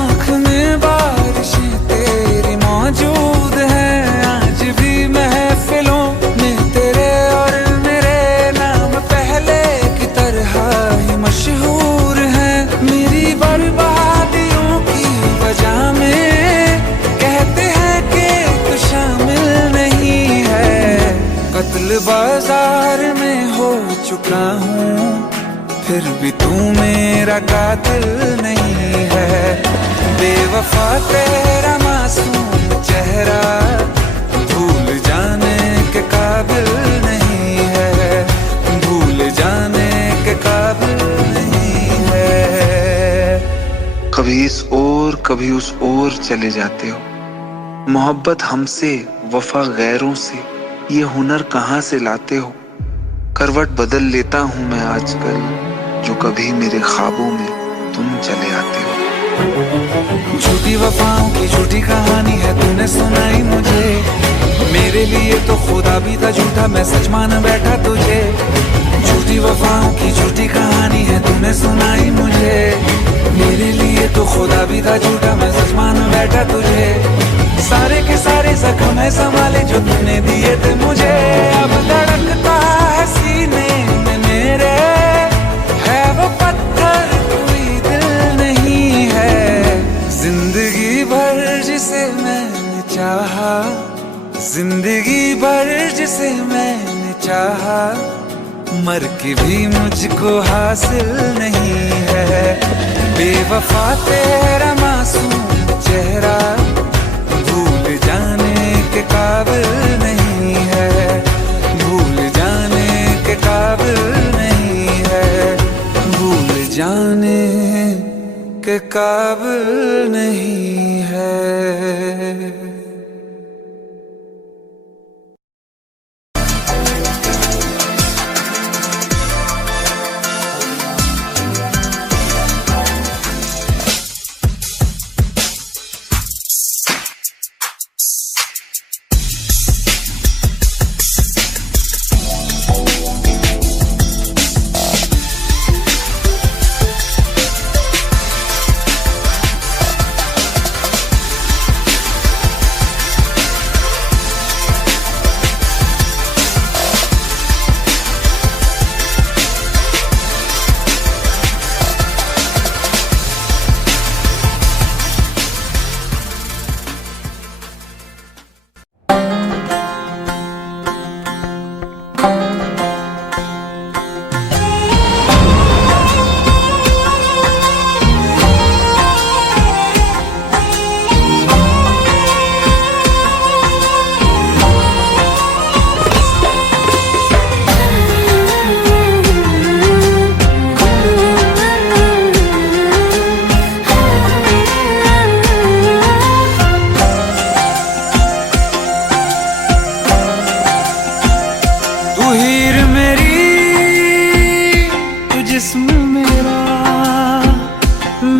आँख में बारिशें तेरी मौजूद है। आज भी महफिलों में तेरे और मेरे नाम पहले की तरह ही मशहूर है। मेरी बर्बादियों वजह में कहते हैं कि तू शामिल नहीं है। कत्ल बाजार में हो चुका हूँ, फिर भी तू मेरा कातिल नहीं है। बेवफा तेरा मासूम चेहरा भूल जाने के काबिल नहीं है। भूल जाने के काबिल नहीं है। कभी इस ओर कभी उस ओर चले जाते हो। मोहब्बत हमसे वफा गैरों से, ये हुनर कहाँ से लाते हो। करवट बदल लेता हूँ मैं आजकल, जो कभी मेरे ख्वाबों में तुम चले आते हो। झूठी वफाओं की झूठी कहानी है तूने सुनाई मुझे। मेरे लिए तो खुदा भी था झूठा, मैं सच मान बैठा तुझे। झूठी वफाओं की झूठी कहानी है तूने सुनाई मुझे। मेरे लिए तो खुदा भी था झूठा, मैं सच मान बैठा तुझे। सारे के सारे जख्म है संभाले जो तूने दिए थे मुझे। अब धड़कता है सीने में मेरे, है वो पत्थर कोई दिल नहीं है। जिंदगी भर जिसे मैंने चाहा, जिंदगी भर जिसे मैंने चाहा, मर के भी मुझको हासिल नहीं है। बेवफा तेरा मासूम चेहरा भूल जाने के काबिल नहीं है। भूल जाने के काबिल नहीं है। भूल जाने के काबिल नहीं है।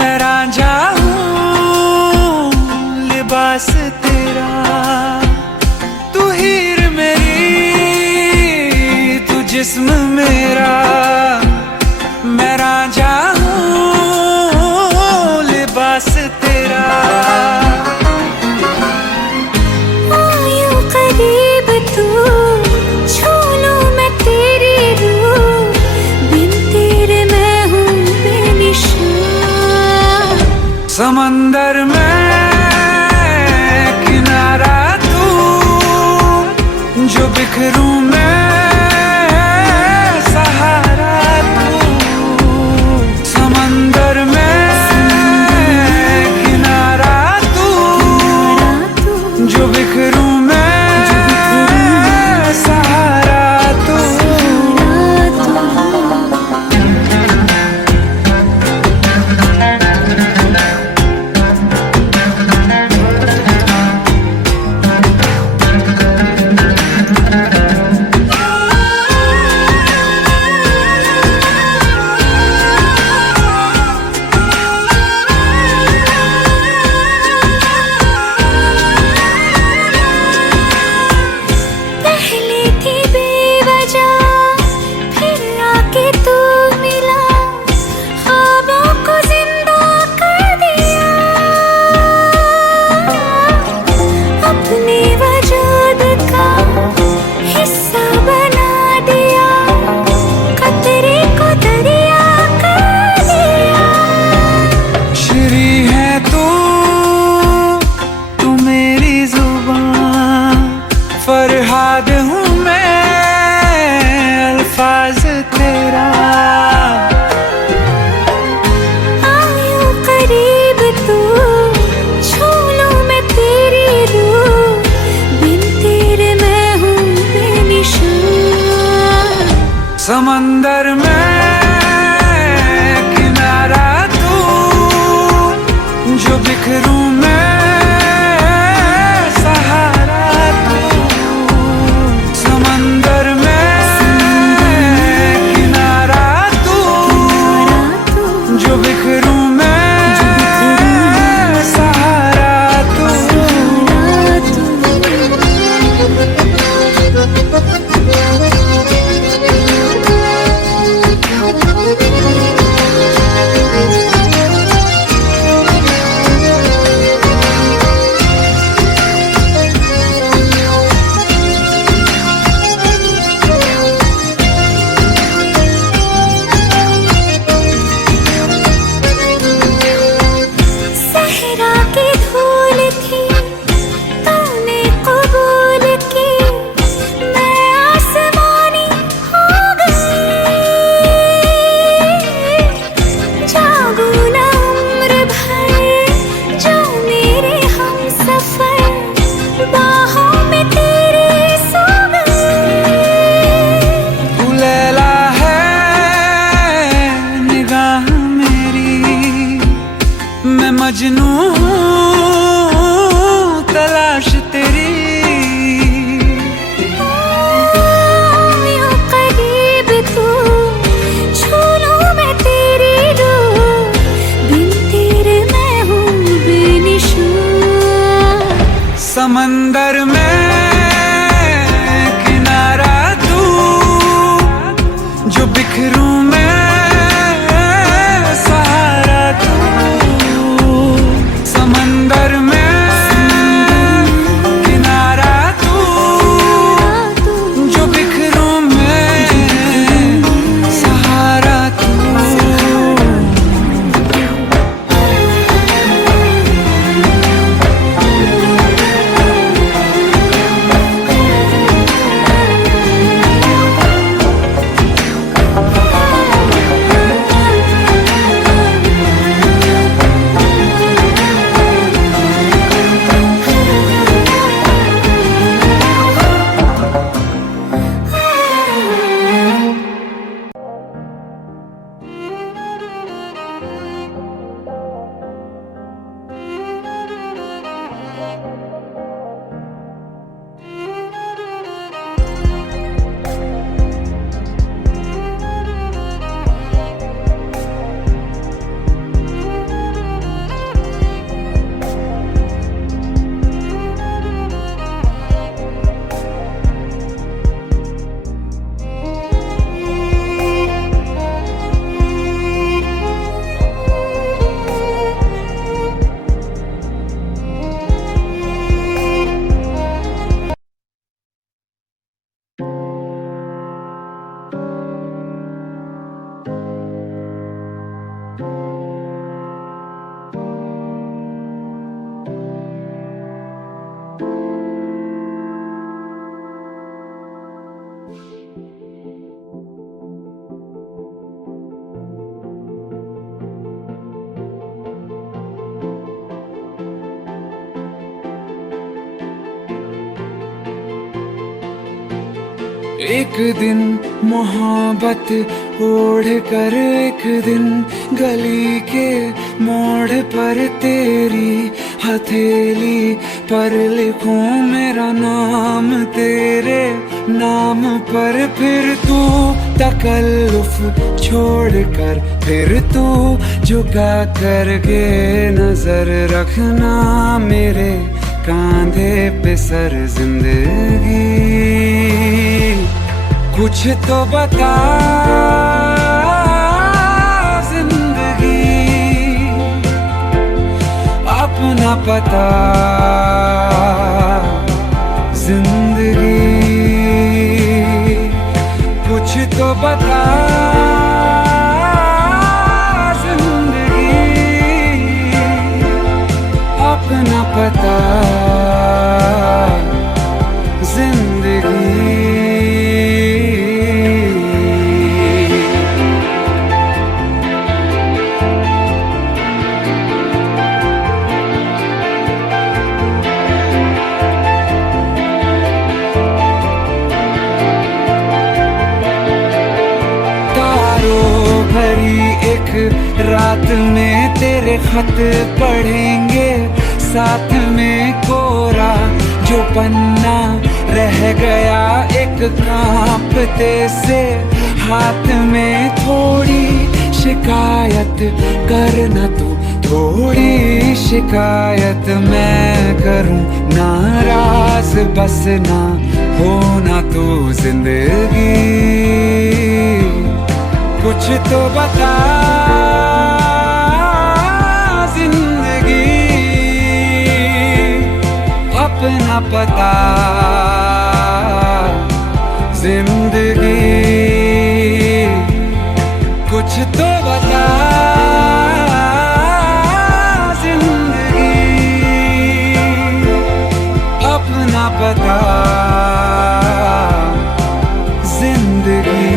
मैं रांझा हूँ लिबास तेरा, तू हीर मेरी तू जिस्म मेरा। मैं रांझा हूँ लिबास तेरा। आयूं करीब तू, छू लूं मैं तेरी रूह, बिन तेरे मैं हूँ बेनिशान। समंदर में किनारा तू, जो बिखरूं मैं सहारा तू। समंदर में किनारा तू, जो बिखरूं मैं सहारा तू। पहले थी बेवजह, फिर आके तू मिला, ख्वाबों को जिंदा कर दिया। अपने वजूद का हिस्सा बना दिया, कतरे को दरिया कर दिया। श्री है तू मेरी जुबान, फरहाद हूँ मैं अल्फाज तेरा। आयूं करीब तू, छू लूं मैं तेरी रूह, बिन तेरे मैं हूँ बेनिशान। समंदर में किनारा तू, जो बिखरूं मैं सहारा तू। समंदर में किनारा तू, जो बिखरूं मैं सहारा तू। सहरा की धूल थी, तूने कबूल की, मैं आसमानी हो गई। जागू ना उम्र भर, जो मेरे हमसफर, बाहों में तेरे सो गई। तू लैला है निगाह मेरी, मैं मजनू हूँ तलाश तेरी। आयूं करीब तू, छू लूं मैं तेरी रूह, बिन तेरे मैं हूँ बेनिशान। समंदर में किनारा तू, जो बिखरूं मैं सहारा तू। समंदर में किनारा तू, जो बिखरूं मैं सहारा तू। एक दिन मोहब्बत ओढ़ कर, एक दिन गली के मोड़ पर तेरी हथेली पर लिखूं मेरा नाम तेरे नाम पर। फिर तू तकल्लुफ छोड़ कर, फिर तू झुका करके नजर रखना मेरे कांधे पे सर। जिंदगी कुछ तो बता, जिंदगी अपना पता। जिंदगी कुछ तो बता, जिंदगी अपना पता। जिंदगी रात में तेरे खत पढ़ेंगे, साथ में कोरा जो पन्ना रह गया एक कांपते से हाथ में। थोड़ी शिकायत करना तू, थोड़ी शिकायत मैं करूं, नाराज बस ना होना तू। जिंदगी कुछ तो बता, जिंदगी अपना पता। जिंदगी कुछ तो बता, जिंदगी अपना पता। जिंदगी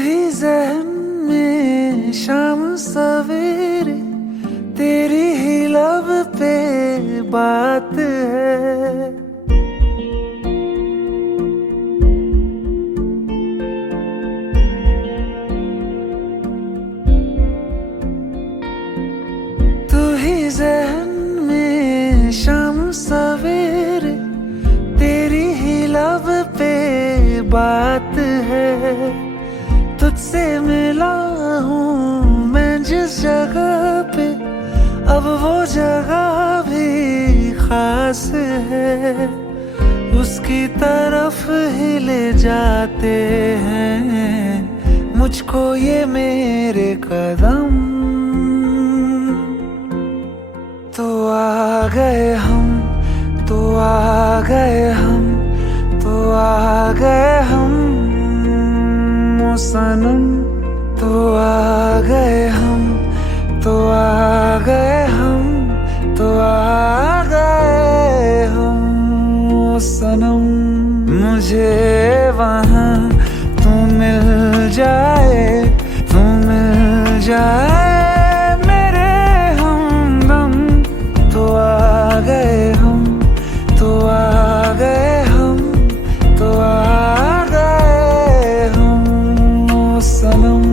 ही ज़हन में शाम सवेरे, तेरी ही लब पे बात है। तू ही ज़हन में शाम सवेरे, तेरी ही लब पे बात है। तुझसे मिला हूँ मैं जिस जगह पे, अब वो जगह भी खास है। उसकी तरफ ही ले जाते हैं मुझको ये मेरे कदम। तो आ गए हम, तो आ गए हम, तो आ गए हम ओ सनम। तो आ गए हम, तो आ गए हम, तो आ गए हम ओ सनम। मुझे वहाँ तू मिल जाए, तू मिल जाए मेरे हमदम। तो आ गए हम, तो आ गए हम, तो आ गए हम ओ सनम।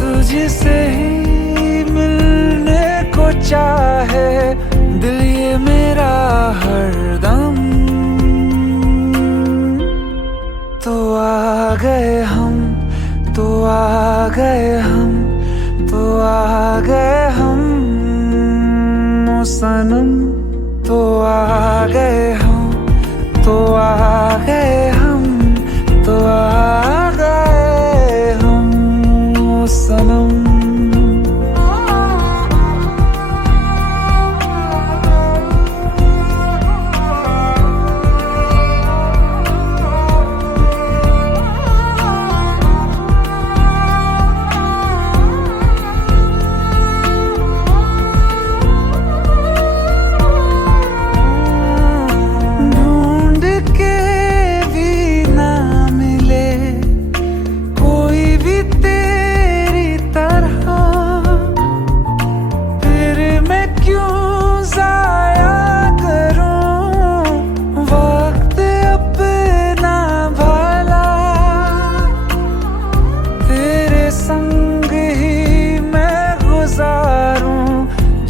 तुझसे ही मिलने को चाहे दिल ये मेरा हरदम। तो आ गए हम, तो आ गए हम, तो आ गए हम ओ सनम। तो आ गए हम, तो आ गए हम, तो आ गए हम ओ सनम।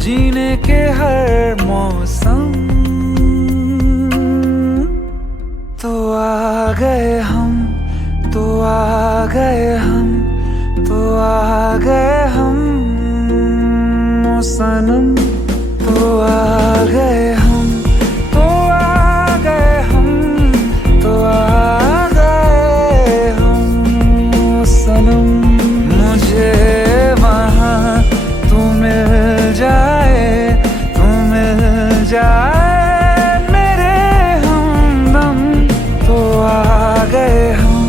जीने के हर मौसम। तो आ गए हम, तो आ गए हम, तो आ गए हम ओ सनम। तो आ गए हम, तो आ गए हम, तो आ गए हम ओ सनम। मुझे वहाँ तू मिल जाए, तू मिल जाए मेरे हमदम। तो आ गए हम,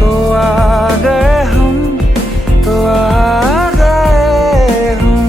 तो आ गए हम, तो आ गए हम।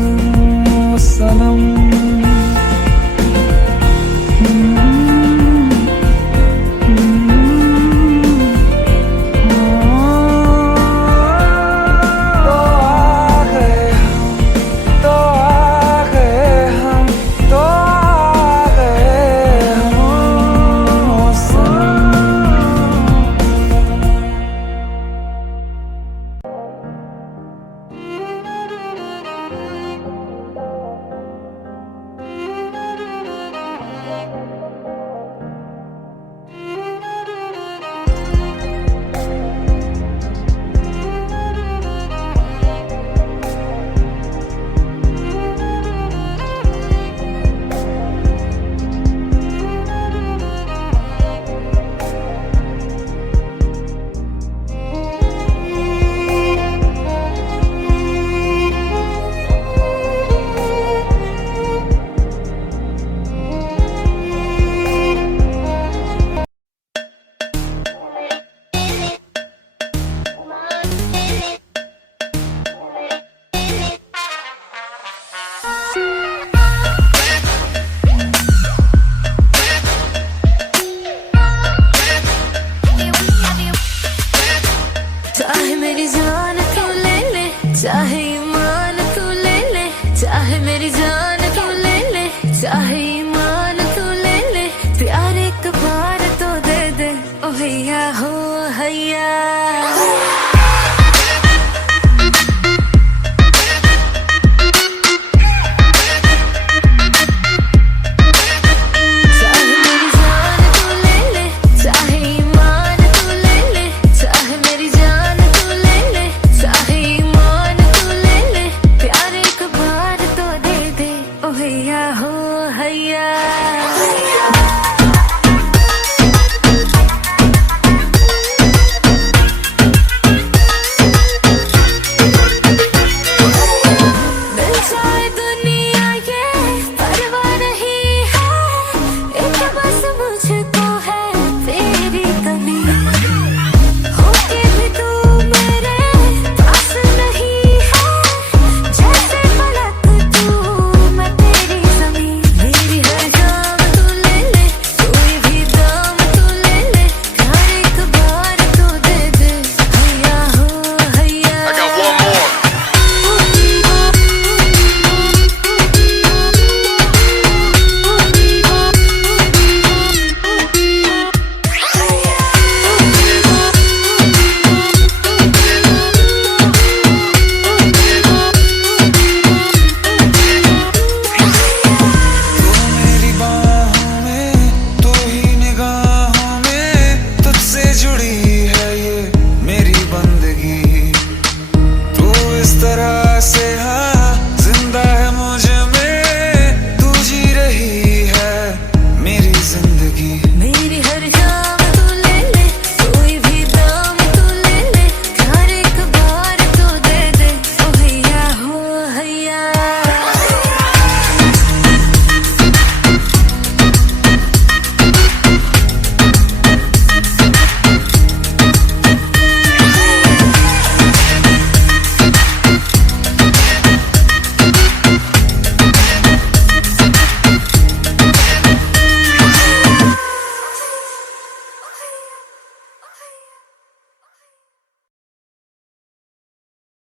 मेरी जान तू ले ले, चाहे ईमान तू ले ले, चाहे मेरी जान तू ले ले, चाहे ईमान तू ले ले, प्यार एक बार तो दे दे, ओ हैया हो हैया।